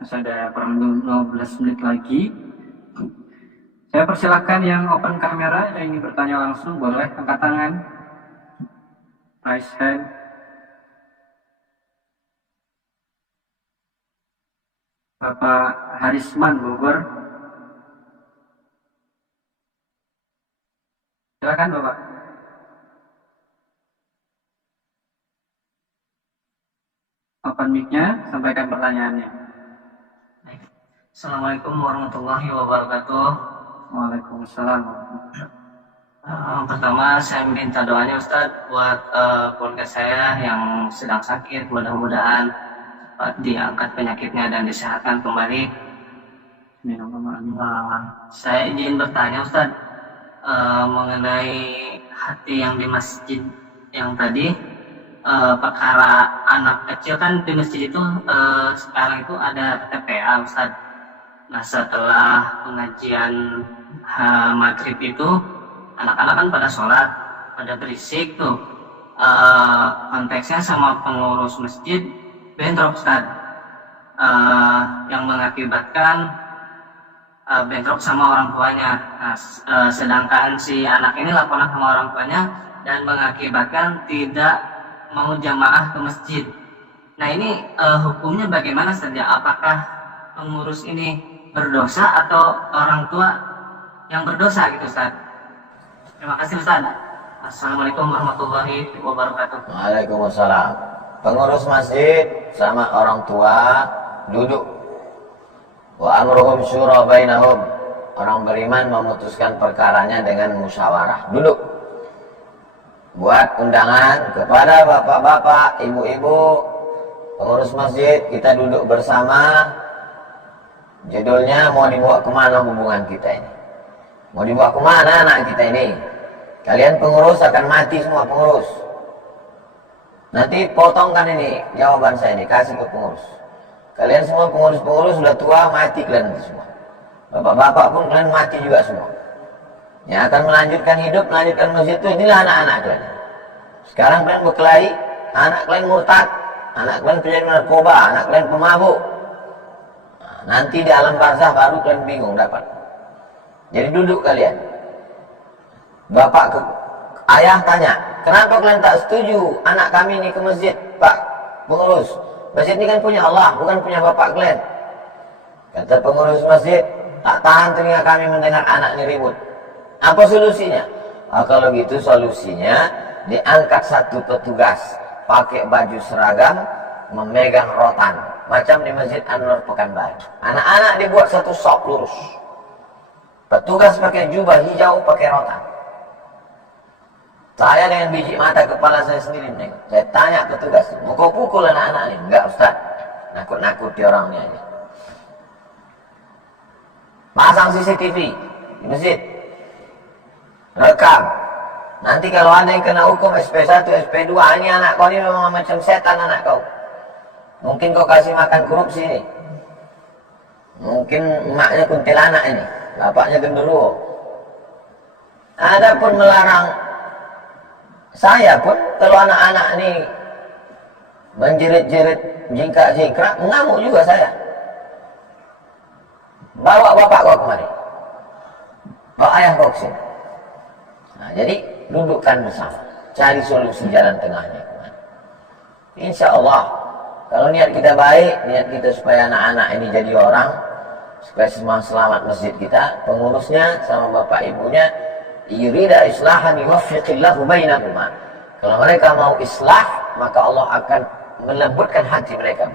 Masih ada kurang lebih 15 menit lagi. Saya persilahkan yang open kamera, yang ingin bertanya langsung, boleh angkat tangan, raise hand. Bapak Harisman Bogor. Silakan Bapak. Open mic-nya, sampaikan pertanyaannya. Assalamualaikum warahmatullahi wabarakatuh. Waalaikumsalam. Pertama saya minta doanya Ustadz buat keluarga saya yang sedang sakit, mudah-mudahan diangkat penyakitnya dan disehatkan kembali. Saya ingin bertanya Ustadz mengenai hati yang di masjid yang tadi, perkara anak kecil kan di masjid itu sekarang itu ada TPA Ustadz. Nah, setelah pengajian maghrib itu, anak-anak kan pada sholat, pada berisik tuh. Konteksnya sama pengurus masjid bentrok, Ustaz. Yang mengakibatkan bentrok sama orang tuanya. Nah, sedangkan si anak ini laporan sama orang tuanya dan mengakibatkan tidak mau jamaah ke masjid. Nah, ini hukumnya bagaimana, Ustaz? Apakah pengurus ini berdosa atau orang tua yang berdosa gitu, Ustaz? Terima kasih, Ustaz. Assalamualaikum warahmatullahi wabarakatuh. Waalaikumsalam. Pengurus masjid sama orang tua duduk. Wa amruhum syura bainahum. Orang beriman memutuskan perkaranya dengan musyawarah. Duduk. Buat undangan kepada bapak-bapak, ibu-ibu, pengurus masjid, kita duduk bersama. Judulnya, mau dibawa kemana hubungan kita ini? Mau dibawa kemana anak kita ini? Kalian pengurus akan mati semua pengurus. Nanti potongkan ini jawaban saya ini, kasih ke pengurus. Kalian semua pengurus-pengurus sudah tua, mati kalian nanti semua. Bapak-bapak pun kalian mati juga semua. Yang akan melanjutkan hidup, melanjutkan masjid itu, inilah anak-anak kalian. Sekarang kalian berkelahi, anak kalian murtad, anak kalian penjadi narkoba, anak kalian pemabuk. Nanti di alam barzah baru kalian bingung dapat. Jadi duduk kalian. Bapak ayah tanya, kenapa kalian tak setuju anak kami ini ke masjid, Pak pengurus? Masjid ini kan punya Allah, bukan punya bapak kalian. Kata pengurus masjid, tak tahan telinga kami mendengar anak ini ribut. Apa solusinya? Kalau gitu solusinya diangkat satu petugas pakai baju seragam, memegang rotan, macam di Masjid An-Nur Pekanbaru. Anak-anak dibuat satu sop lurus. Petugas pakai jubah hijau, pakai rotan. Saya dengan biji mata kepala saya sendiri menengok. Saya tanya petugas, mau kau pukul anak-anak ini? Enggak, Ustaz. Nakut-nakuti orangnya aja. Pasang CCTV di masjid. Rekam. Nanti kalau ada yang kena hukum SP1, SP2, ini anak kau ini memang macam setan anak kau. Mungkin kau kasih makan korupsi ini. Mungkin emaknya kuntilanak ini. Bapaknya genderuwo. Ada pun melarang. Saya pun kalau anak-anak ini menjerit-jerit jingkrak-jingkrak, mengamuk juga saya. Bawa bapak kau kemari. Bawa ayah kau kesini. Nah, jadi dudukkan bersama. Cari solusi jalan tengahnya. Insya Allah, kalau niat kita baik, niat kita supaya anak-anak ini jadi orang, supaya semua selamat masjid kita, pengurusnya sama bapak ibunya, yurida islahan yuwaffiqillahu bainahuma. Kalau mereka mau islah, maka Allah akan melembutkan hati mereka.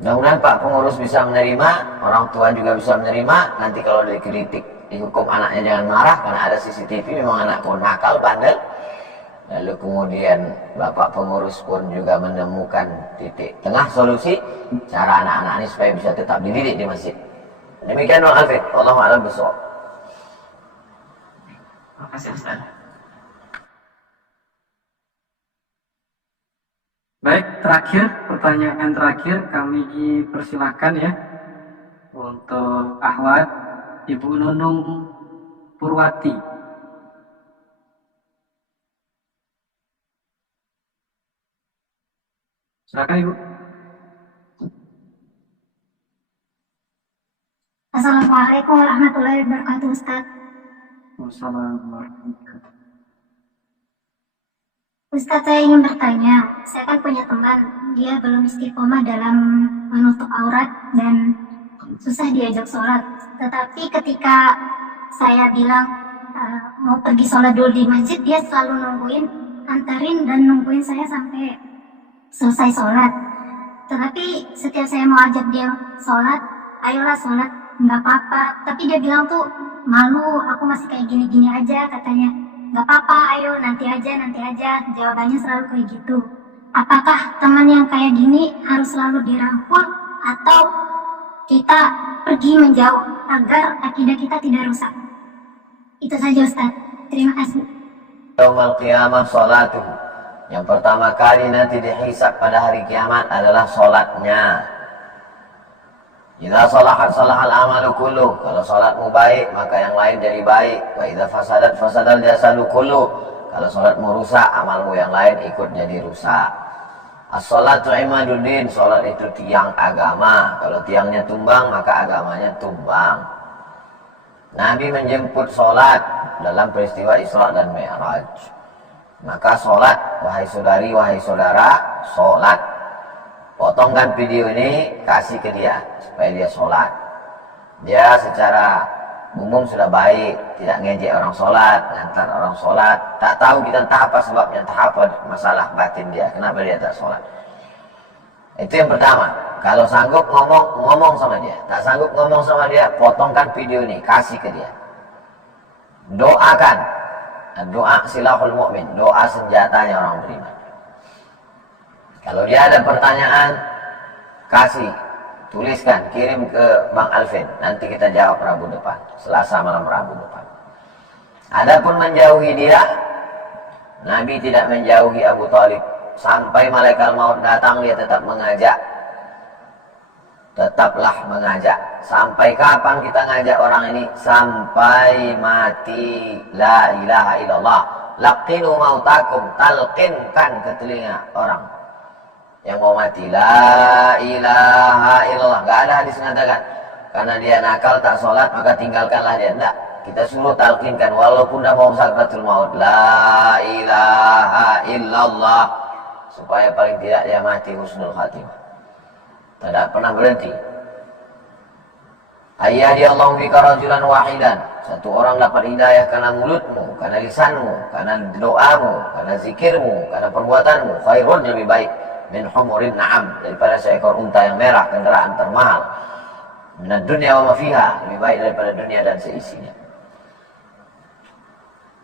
Mudah-mudahan Pak pengurus bisa menerima, orang tua juga bisa menerima. Nanti kalau dikritik, dihukum anaknya jangan marah, karena ada CCTV, memang anak pun nakal, bandel. Lalu kemudian Bapak pengurus pun juga menemukan titik tengah solusi, cara anak-anak ini supaya bisa tetap dididik di masjid. Demikian Bang Alfred, Wallahu a'lam bishawab. Terima kasih, Ustaz. Baik, terakhir, pertanyaan terakhir kami persilakan ya untuk Ahwat Ibu Nunung Purwati. Silakan Ibu. Assalamualaikum warahmatullahi wabarakatuh, Ustaz. Wassalamualaikum. Ustaz, saya ingin bertanya. Saya kan punya teman, dia belum istiqomah dalam menutup aurat dan susah diajak sholat. Tetapi ketika saya bilang mau pergi sholat dulu di masjid, dia selalu nungguin, antarin dan nungguin saya sampai selesai sholat. Tetapi setiap saya mau ajak dia sholat, ayolah sholat, nggak apa-apa. Tapi dia bilang tuh, malu, aku masih kayak gini-gini aja, katanya. Nggak apa-apa, ayo nanti aja. Jawabannya selalu kayak gitu. Apakah teman yang kayak gini harus selalu dirangkul atau kita pergi menjauh agar akidah kita tidak rusak? Itu saja, Ustaz. Terima kasih. Yaumal qiyamah sholatuh. Yang pertama kali nanti dihisab pada hari kiamat adalah sholatnya. Idza salahat salahal amalu kullu. Kalau salatmu baik, maka yang lain jadi baik. Wa idza fasadat fasadal jasadu kullu. Kalau salatmu rusak, amalmu yang lain ikut jadi rusak. As-salatu imaduddin, salat itu tiang agama. Kalau tiangnya tumbang, maka agamanya tumbang. Nabi menjemput salat dalam peristiwa Isra dan Mi'raj. Maka salat, wahai saudari, wahai saudara, salat. Potongkan video ini, kasih ke dia supaya dia sholat. Dia secara umum sudah baik, tidak ngejek orang sholat, ngantar orang sholat. Tak tahu kita entah apa sebabnya, entah apa masalah batin dia, kenapa dia tak sholat. Itu yang pertama. Kalau sanggup ngomong sama dia. Tak sanggup ngomong sama dia, potongkan video ini, kasih ke dia. Doakan. Doa silahul mu'min, doa senjatanya orang beriman. Kalau dia ada pertanyaan, kasih, tuliskan, kirim ke Bang Alvin. Nanti kita jawab Rabu depan, Selasa malam Rabu depan. Adapun menjauhi dia, Nabi tidak menjauhi Abu Thalib. Sampai malaikat maut datang, dia tetap mengajak. Tetaplah mengajak. Sampai kapan kita ngajak orang ini? Sampai mati. La ilaha illallah. Laqinu mautakum, talqinkan ke telinga orang yang mau mati, la ilaha illallah. Gak ada hadis mengatakan karena dia nakal tak sholat maka tinggalkanlah dia. Tidak, kita suruh talqinkan walaupun dah mau sakratul maut, la ilaha illallah, supaya paling tidak dia mati husnul khatimah, tidak pernah berhenti. Ayyadi Allahu bika rajulan wahidan, satu orang dapat hidayah karena mulutmu, karena lisanmu, karena doamu, karena zikirmu, karena perbuatanmu, khairun, lebih baik min humurin na'am, daripada seekor unta yang merah, kendaraan termahal. Minad dunya wa ma fiha, lebih baik daripada dunia dan seisinya.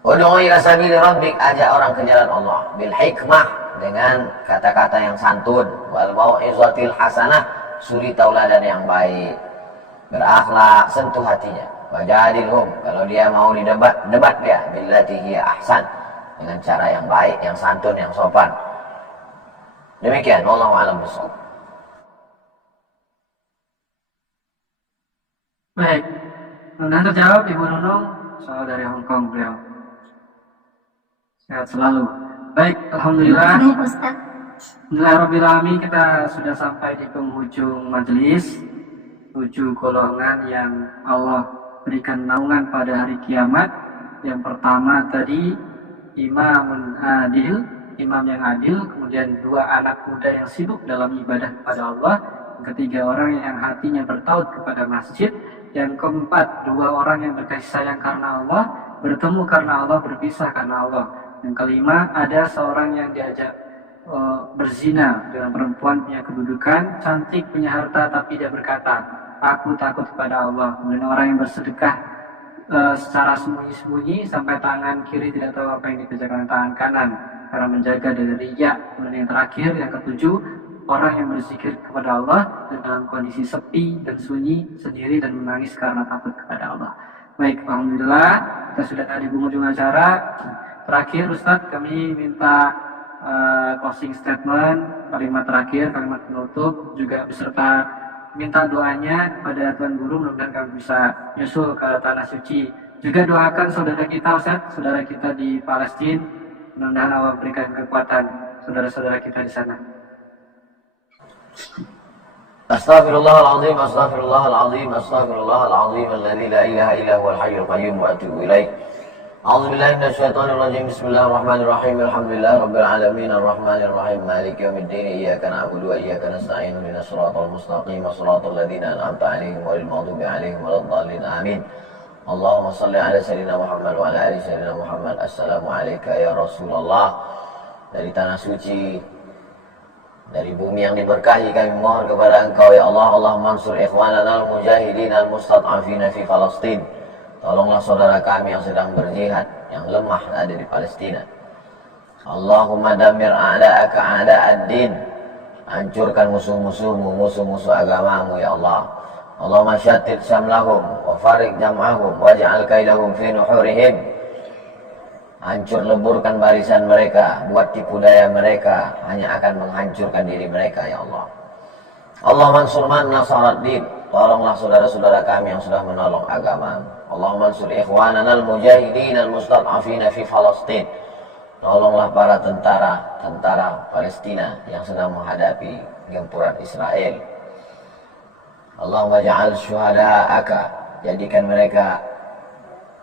Ud'u ila sabili rabbik, ajak orang ke jalan Allah bil hikmah, dengan kata-kata yang santun, wal mau'izatil hasanah, suri tauladan yang baik, berakhlak, sentuh hatinya. Wajadilhum, kalau dia mau didebat, debat dia billati hiya ahsan, dengan cara yang baik, yang santun, yang sopan. Demikian, wallahu a'lam bishawab. Baik, mudah terjawab Ibu Nunung, soal dari Hong Kong beliau. Sehat selalu. Baik, alhamdulillah. Baik, Ustaz. Alhamdulillahirrahmanirrahim, kita sudah sampai di penghujung majelis. 7 golongan yang Allah berikan naungan pada hari kiamat. Yang pertama tadi, imamun adil, imam yang adil, kemudian 2 anak muda yang sibuk dalam ibadah kepada Allah, yang ketiga orang yang hatinya bertaut kepada masjid, yang keempat 2 orang yang berkasih sayang karena Allah, bertemu karena Allah, berpisah karena Allah, yang kelima ada seorang yang diajak berzina dengan perempuan punya kedudukan, cantik, punya harta, tapi dia berkata, aku takut kepada Allah. Kemudian orang yang bersedekah secara sembunyi-sembunyi sampai tangan kiri tidak tahu apa yang dikerjakan tangan kanan, karena menjaga dari riya. Kemudian yang terakhir, yang ketujuh, orang yang berzikir kepada Allah dalam kondisi sepi dan sunyi sendiri dan menangis karena takut kepada Allah. Baik, alhamdulillah kita sudah tadi penghujung acara. Terakhir Ustadz, kami minta closing statement, kalimat terakhir, kalimat penutup, juga beserta minta doanya kepada Tuan Guru, mudah-mudahan kami bisa nyusul ke Tanah Suci. Juga doakan saudara kita Ustadz, saudara kita di Palestina, mudah-mudahan Allah berikan kekuatan saudara-saudara kita di sana. Astaghfirullahaladzim, astaghfirullahaladzim, astaghfirullahaladzim, alladzi la ilaha illa huwal hayyul qayyum wa atubu ilaih. A'udzubillahi minasyaitonir rajim. Bismillahirrahmanirrahim. Alhamdulillahirabbil alamin, arrahmanir rahim, maliki yaumiddin, iyyaka na'budu wa iyyaka nasta'in, ihdinas siratal mustaqim, siratal ladzina an'amta 'alaihim ghairil maghdubi 'alaihim waladdallin. Amin. Allahumma shalli ala sayyidina Muhammad wa ala ali sayyidina Muhammad. Assalamu alayka ya Rasulullah. Dari tanah suci, dari bumi yang diberkahi, kami mohon kepada Engkau ya Allah. Allahumma ansur ikhwanana al-mujahidin al-mustad'afina fi Palestin. Tolonglah saudara kami yang sedang berjihad, yang lemah ada di Palestina. Allahumma damir a'da'aka a'da'ad-din. Hancurkan musuh-musuhmu, musuh-musuh agamamu ya Allah. Allahumma syattid syamlahum wa farik jam'ahum waj'al kaidahum fi nuhurihim. Hancur leburkan barisan mereka, buat tipu daya mereka, hanya akan menghancurkan diri mereka ya Allah. Allah mansur man nasaraddin, tolonglah saudara-saudara kami yang sudah menolong agama. Allah mansur ikhwanana al-mujahidin al-mustad'afina fi Palestin, tolonglah para tentara Palestina yang sedang menghadapi gempuran Israel. Allahumma ja'al syuhada'aka, jadikan mereka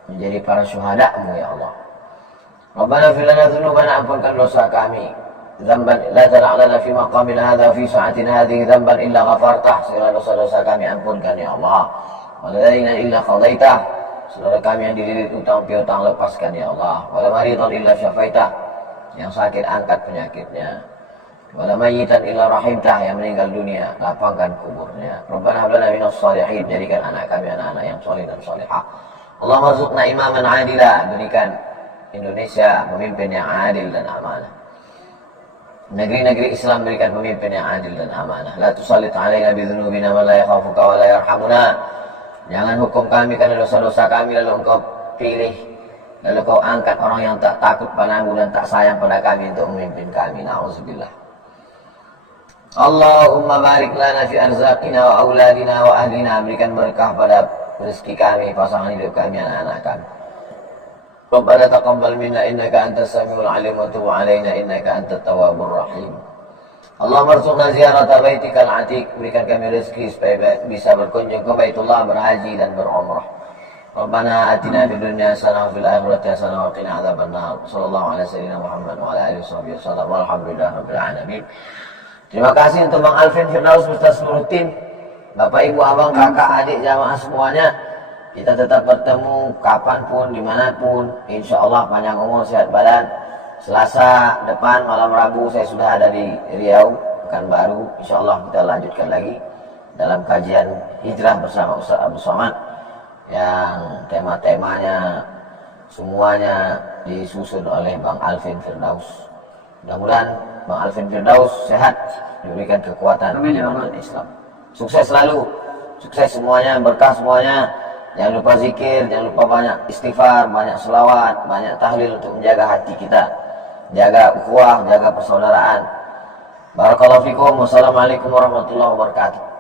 menjadi para syuhadamu ya Allah. Rabbana fil lana dzunubana, ampunkan dosa kami. Dzamban la tad'alana fi maqamina hadza fi sa'atina hadhihi dzamban illa ghafartah, segala dosa-dosa kami ampunkan ya Allah. Walaina illa qadaitah, saudara kami yang dililit utang piutang lepaskan ya Allah. Wala maridan illa syafaitah, yang sakit angkat penyakitnya. Wala mayyitan illa rahimtah, yang meninggal dunia lapangkan kuburnya. Rabbana hab lana minas shalihin, jadikan anak kami anak-anak yang saleh dan salihah. Allahumma rzuqna imaman adila, berikan Indonesia pemimpin yang adil dan amanah. Negeri-negeri Islam berikan pemimpin yang adil dan amanah. La tusallit alaina bidzunubina man la yakhafuka wa la yarhamuna. Jangan hukum kami karena dosa-dosa kami lalu engkau pilih, lalu kau angkat orang yang tak takut padamu dan tak sayang pada kami untuk memimpin kami. Na'udzubillah. Allahumma barik lana fi arzaqina wa auladina wa ahlina, berikan berkah pada rezeki kami, pasangan hidup kami, anak-anak kami. Rabbana taqabbal minna innaka antas samiul alim wa tub alaina innaka antat tawwabur rahim. Allahumma rzuqna ziyarata baitikal atiq, berikan kami rezeki supaya bisa berkunjung ke Baitullah, berhaji dan berumrah. Rabbana atina fid dunya hasanah wa fil akhirati hasanah wa qina adzabannar. Sallallahu alaihi wasallam Muhammad wa ala alihi wasallam. Walhamdulillahirabbil alamin. Terima kasih untuk Bang Alvin Firdaus beserta seluruh tim, Bapak, Ibu, Abang, Kakak, adik, jamaah semuanya. Kita tetap bertemu kapanpun, dimanapun. Insya Allah panjang umur, sehat badan. Selasa depan, malam Rabu, saya sudah ada di Riau, Pekanbaru. Insya Allah kita lanjutkan lagi dalam kajian hijrah bersama Ustaz Abu Somad, yang tema-temanya semuanya disusun oleh Bang Alvin Firdaus. Mudah-mudahan Bang Alvin Firdaus sehat, diberikan kekuatan iman dan Islam. Sukses selalu, sukses semuanya, berkah semuanya. Jangan lupa zikir, jangan lupa banyak istighfar, banyak selawat, banyak tahlil untuk menjaga hati kita, jaga ukhuwah, jaga persaudaraan. Barakallahu fikum. Wassalamualaikum warahmatullahi wabarakatuh.